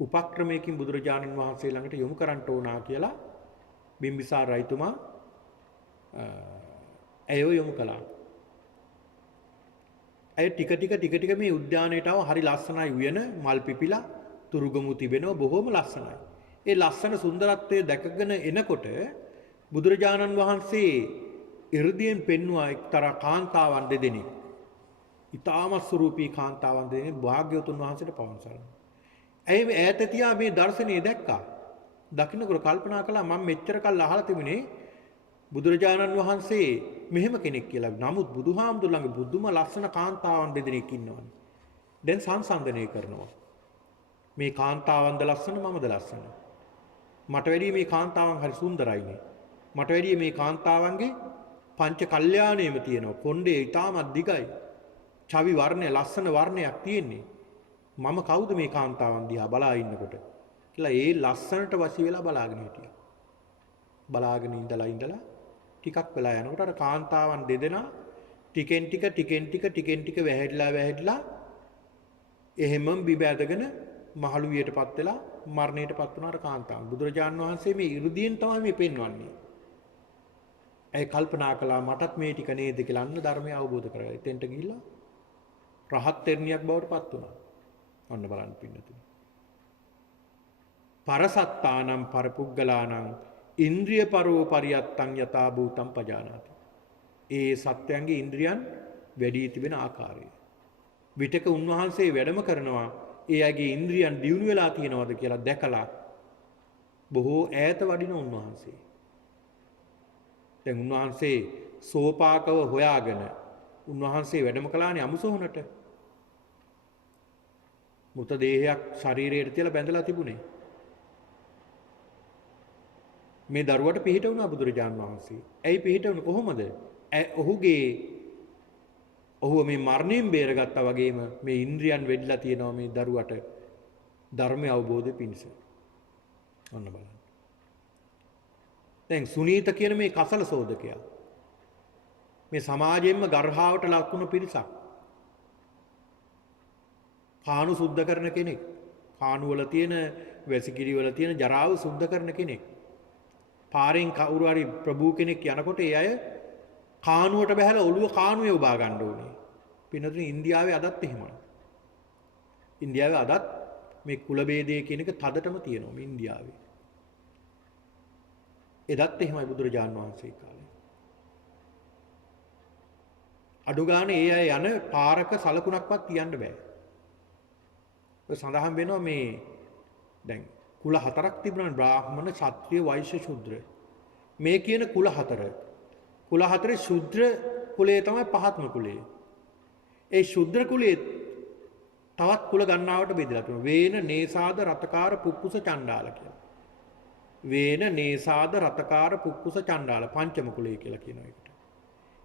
උපක්‍රමයකින් බුදුරජාණන් වහන්සේ ළඟට යොමු කරන්න ඕනා කියලා බිම්බිසාර රජතුමා ඇයව යොමු කළා. ඇය ටික ටික මේ උද්‍යානයට ආව. හරි ලස්සනයි උයන මල් පිපිලා තුරුගමු තිබෙනවා බොහොම ලස්සනයි. ඒ ලස්සන සුන්දරත්වය දැකගෙන එනකොට බුදුරජාණන් වහන්සේ 이르දියෙන් පෙන්වුවා එක්තරා කාන්තාවන් දෙදෙනෙක්. ඊටාම ස්වරූපී කාන්තාවන් දෙදෙනෙක් භාග්‍යවතුන් වහන්සේට පවන්සලා. ඇයි මේ ඈත තියා මේ දර්ශනය දැක්කා. දකින්නකොට කල්පනා කළා මම මෙච්චර කල් අහලා තිබුණේ බුදුරජාණන් වහන්සේ මෙහෙම කෙනෙක් කියලා. නමුත් බුදුහාමුදුර ළඟ බුදුම ලස්සන කාන්තාවන් දෙදෙනෙක් ඉන්නවනේ. දැන් සංසන්දනය කරනවා. මේ කාන්තාවන්ද ලස්සන මමද ලස්සන. මට වැඩිය මේ කාන්තාවන් හරි සුන්දරයිනේ. මට වැඩිය මේ කාන්තාවන්ගේ පංච කල්යාණයම තියෙනවා. කොණ්ඩේ ඊටමත් දිගයි. චවි වර්ණය ලස්සන වර්ණයක් තියෙන්නේ. මම කවුද මේ කාන්තාවන් දිහා බලා ඉන්නකොට කියලා ඒ ලස්සනට වශී වෙලා බලාගෙන හිටියා. බලාගෙන ඉඳලා ටිකක් වෙලා යනකොට අර කාන්තාවන් දෙදෙනා ටිකෙන් ටික වැහැදිලා එහෙමම බිබ ඇදගෙන මහලු වියටපත් වෙලා මරණයටපත් වුණා අර කාන්තාවන්. බුදුරජාණන් වහන්සේ මේ 이르දියෙන් තමයි මේ පෙන්වන්නේ. ඒ කල්පනා කළා මටත් මේ ටික නේද කියලා අන්න ධර්මය අවබෝධ කරගන්න. එතෙන්ට ගිහිල්ලා රහත් තෙරණියක් බවට පත් වුණා. ඔන්න බලන්න පින්නතුනි. පරසත්තානම් පරපුග්ගලානම් ඉන්ද්‍රිය පරෝ පරියත්තං යතා භූතං පජානාති. ඒ සත්‍යයන්ගේ ඉන්ද්‍රියන් වැඩි තිබෙන ආකාරය. විතක උන්වහන්සේ වැඩම කරනවා ඒ අයගේ ඉන්ද්‍රියන් දියුණු වෙලා තියෙනවද කියලා දැකලා බොහෝ ඈත වඩින උන්වහන්සේ. දැන් උන්වහන්සේ සෝපාකව හොයාගෙන උන්වහන්සේ වැඩම කළානේ අමුසොහනට. මුත දේහයක් ශරීරයට තියලා බැඳලා තිබුණේ. මේ දරුවට පිහිට වුණා බුදුරජාන් වහන්සේ. ඇයි පිහිට වුණේ කොහොමද? ඔහුව මේ මරණයෙන් බේරගත්තා වගේම මේ ඉන්ද්‍රියන් වෙඩිලා තියෙනවා මේ දරුවට ධර්මය අවබෝධය පිණිස. ඔන්න බලන්න. දැන් සුනීත කියන මේ කසල සෝදකයා මේ සමාජයෙන්ම ගර්හාවට ලක්ුණු පිරිසක්. කාණු සුද්ධ කරන කෙනෙක්. කාණු වල තියෙන වැසිකිලි වල තියෙන ජරාව සුද්ධ කරන කෙනෙක්. පාරෙන් කවුරු හරි ප්‍රභූ කෙනෙක් යනකොට ඒ අය කාණුවට බහැලා ඔළුව කාණුවේ උබා ගන්න ඕනේ. පින්නතුනි ඉන්දියාවේ අදත් එහෙමයි. ඉන්දියාවේ අදත් මේ කුල ભેදය කියන එක තදටම තියෙනවා මේ ඉන්දියාවේ. එදත් එහෙමයි බුදුරජාණන් වහන්සේ කාලේ. අඩු ගානේ ඒ අය යන පාරක සලකුණක්වත් තියන්න බෑ. ඔය සඳහන් වෙනවා මේ දැන් කුල හතරක් තිබුණා බ්‍රාහ්මණ, ක්ෂත්‍රිය, වෛශ්‍ය, ශුද්‍ර. මේ කියන කුල හතර. කුල හතරේ ශුද්‍ර කුලය තමයි පහත්ම කුලය. ඒ ශුද්‍ර කුලයේ තවත් කුල ගණනාවට බෙදලා තියෙනවා. වේන, නේසාද, රතකාර, පුප්පුස, චණ්ඩාල කියලා. වේන, නේසාද, රතකාර, පුප්පුස, චණ්ඩාල පංචම කුලය කියලා කියනවා ඒකට.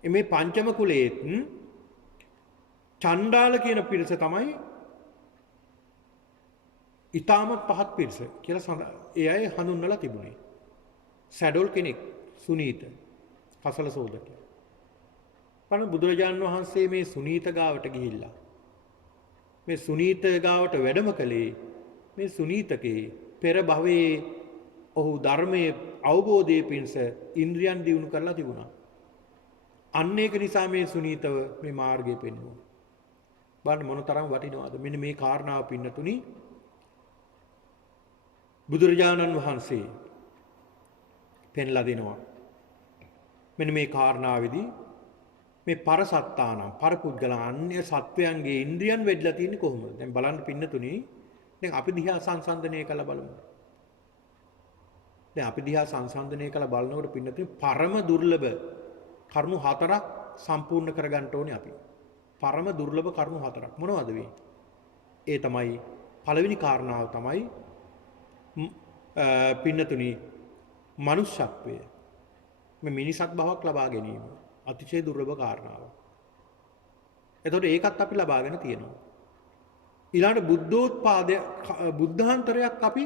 මේ පංචම කුලයේත් චණ්ඩාල කියන පිරිස තමයි ඊටමත් පහත් පිරිස කියලා ඒ අය හඳුන්වලා තිබුණේ. සැඩොල් කෙනෙක් සුනීත කසල සෝදකයා. පණ බුදුරජාණන් වහන්සේ මේ සුනීත ගාවට ගිහිල්ලා මේ සුනීත ගාවට වැඩම කළේ මේ සුනීතකේ පෙර භවයේ ඔහු ධර්මයේ අවබෝධයේ පිණිස ඉන්ද්‍රියන් දියුණු කරලා තිබුණා. අන්න ඒක නිසා මේ සුනීතව මේ මාර්ගය පෙන්වුවා. බලන්න මොනතරම් වටිනවද මෙන්න මේ කාරණාව පින්නතුනි. බුදුරජාණන් වහන්සේ පෙන්ලා දෙනවා. මෙන්න මේ කාරණාවේදී මේ පරසත්තානම් පරපුද්ගල අන්‍ය සත්වයන්ගේ ඉන්ද්‍රියන් වෙඩිලා තියෙන්නේ කොහොමද? දැන් බලන්න පින්නතුනි. දැන් අපි දිහා සංසන්දනය කළා බලමු. දැන් අපි දිහා සංසන්දනය කළා බලනකොට පින්නතුනි පරම දුර්ලභ කරුණු හතරක් සම්පූර්ණ කරගන්න ඕනේ අපි. පරම දුර්ලභ කරුණු හතරක් මොනවද මේ? ඒ තමයි පළවෙනි කාරණාව තමයි පින්නතුනි මනුෂ්‍යත්වය. මේ මිනිසත් බවක් ලබා ගැනීම අතිශය දුර්ලභ කාරණාවක්. එතකොට ඒකත් අපි ලබාගෙන තියෙනවා. ඊළඟට බුද්ධෝත්පාදය බුද්ධාන්තරයක් අපි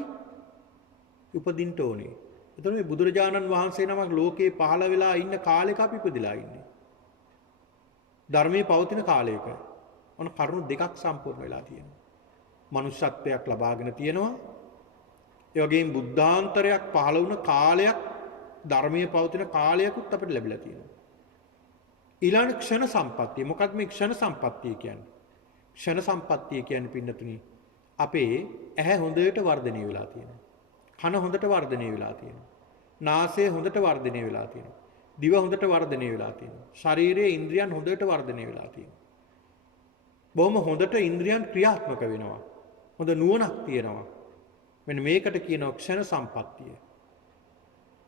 උපදින්න ඕනේ. එතකොට මේ බුදුරජාණන් වහන්සේ නමක් ලෝකේ පහළ වෙලා ඉන්න කාලෙක අපි ඉපදිලා ඉන්නේ. ධර්මයේ පවතින කාලයක. ඔන්න කරුණු දෙකක් සම්පූර්ණ වෙලා තියෙනවා. මනුෂ්‍යත්වයක් ලබාගෙන තියෙනවා. ඒ වගේම බුද්ධාන්තරයක් පහළ වුණ කාලයක් ධර්මයේ පවතින කාලයකුත් අපිට ලැබිලා තියෙනවා. ඊළඟ ක්ෂණ සම්පත්තිය. මොකක්ද මේ ක්ෂණ සම්පත්තිය කියන්නේ? ක්ෂණ සම්පත්තිය කියන්නේ පින්නතුනි අපේ ඇහැ හොඳට වර්ධනය වෙලා තියෙනවා. කන හොඳට වර්ධනය වෙලා තියෙනවා. නාසය හොඳට වර්ධනය වෙලා තියෙනවා. දිව හොඳට වර්ධනය වෙලා තියෙනවා. ශරීරයේ ඉන්ද්‍රියන් හොඳට වර්ධනය වෙලා තියෙනවා. බොහොම හොඳට ඉන්ද්‍රියන් ක්‍රියාත්මක වෙනවා. හොඳ නුවණක් තියෙනවා. මෙන්න මේකට කියනවා ක්ෂණ සම්පත්තිය.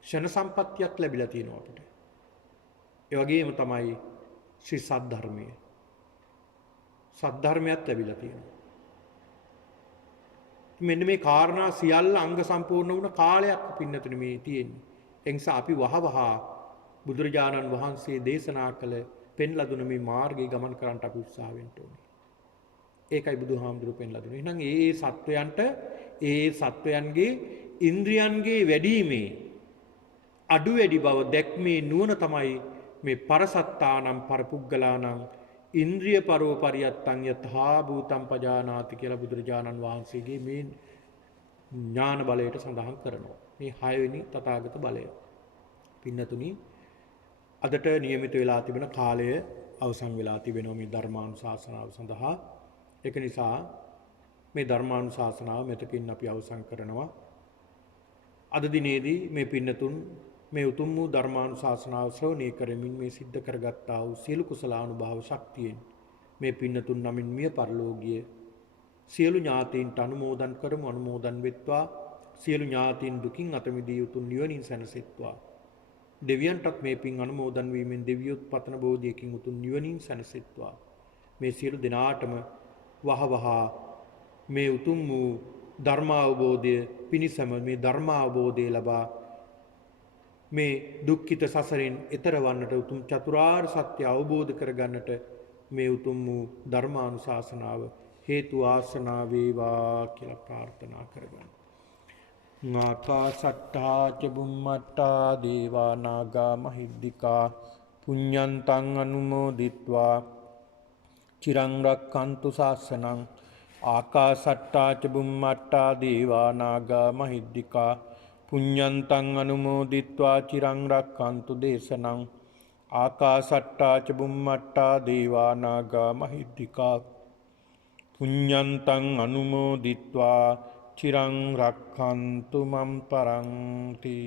ක්ෂණ සම්පත්තියක් ලැබිලා තියෙනවා අපිට. ඒ වගේම තමයි ශ්‍රී සද්ධර්මය. සද්ධර්මයක් ලැබිලා තියෙනවා. මෙන්න මේ කාරණා සියල්ල අංග සම්පූර්ණ වුණ කාලයක් පින්නතුනේ මේ තියෙන්නේ. ඒ නිසා අපි වහවහ බුදුරජාණන් වහන්සේ දේශනා කළ පෙන්ලා දුන මේ මාර්ගයේ ගමන් කරන්නට අපි උත්සාහ වෙන්න ඕනේ. ඒකයි බුදුහාමුදුරුවෝ පෙන්ලා දුන්නේ. එහෙනම් ඒ සත්වයන්ට ඒ සත්වයන්ගේ ඉන්ද්‍රියන්ගේ වැඩිීමේ අඩු වැඩි බව දැක්මේ නුවණ තමයි මේ පරසත්තානම් පරපුග්ගලානම් ඉන්ද්‍රිය පරෝ පරියත්තං යථා භූතං පජානාති කියලා බුදුරජාණන් වහන්සේගේ මේ ඥාන බලයට සඳහන් කරනවා. මේ 6 වෙනි තථාගත බලය. පින්නතුනි අදට નિયમિત වෙලා තිබෙන කාලය අවසන් වෙලා තිබෙනවා මේ ධර්මානුශාසනාව සඳහා. ඒක නිසා මේ ධර්මානුශාසනාව මෙතකින් අපි අවසන් කරනවා. අද දිනේදී මේ පින්නතුන් මේ උතුම් වූ ධර්මානුශාසනාව ශ්‍රවණය කරමින් මේ සිද්ධ කරගත්තා වූ සියලු කුසලානුභාව ශක්තියෙන් මේ පින්නතුන් නමින් මිය පරලෝකීය සියලු ඥාතීන්ට අනුමෝදන් කරමු. අනුමෝදන් වෙත්වා සියලු ඥාතීන් දුකින් අත මිදී උතුම් නිවනින් සැනසෙත්වා. දෙවියන්ටත් මේ පින් අනුමෝදන් වීමෙන් දෙවියොත් පතන බෝධියකින් උතුම් නිවනින් සැනසෙත්වා. මේ සියලු දෙනාටම වහවහ මේ උතුම් වූ ධර්මාවබෝධය පිණිසම මේ ධර්මාවබෝධය ලබා මේ දුක්ඛිත සසරෙන් එතර වන්නට උතුම් චතුරාර්ය සත්‍ය අවබෝධ කරගන්නට මේ උතුම් වූ ධර්මානුශාසනාව හේතු ආසනාව වේවා කියලා ප්‍රාර්ථනා කරගන්න. ආකාශට්ටා ච බුම්මට්ටා දේවා නාග මහිද්దికා පුඤ්ඤන්තං අනුමෝදිත්වා චිරං රක්ඛන්තු ශාසනං. ආකාශට්ටා ච බුම්මට්ටා දේවා නාග මහිද්దికා පුඤ්ඤන්තං අනුමෝදිත්වා චිරං රක්ඛන්තු දේශනං. ආකාශට්ටා ච බුම්මට්ටා දේවා නාග මහිද්దికා පුඤ්ඤන්තං අනුමෝදිත්වා චිරං රක්ඛන්තු මම් පරන්ති.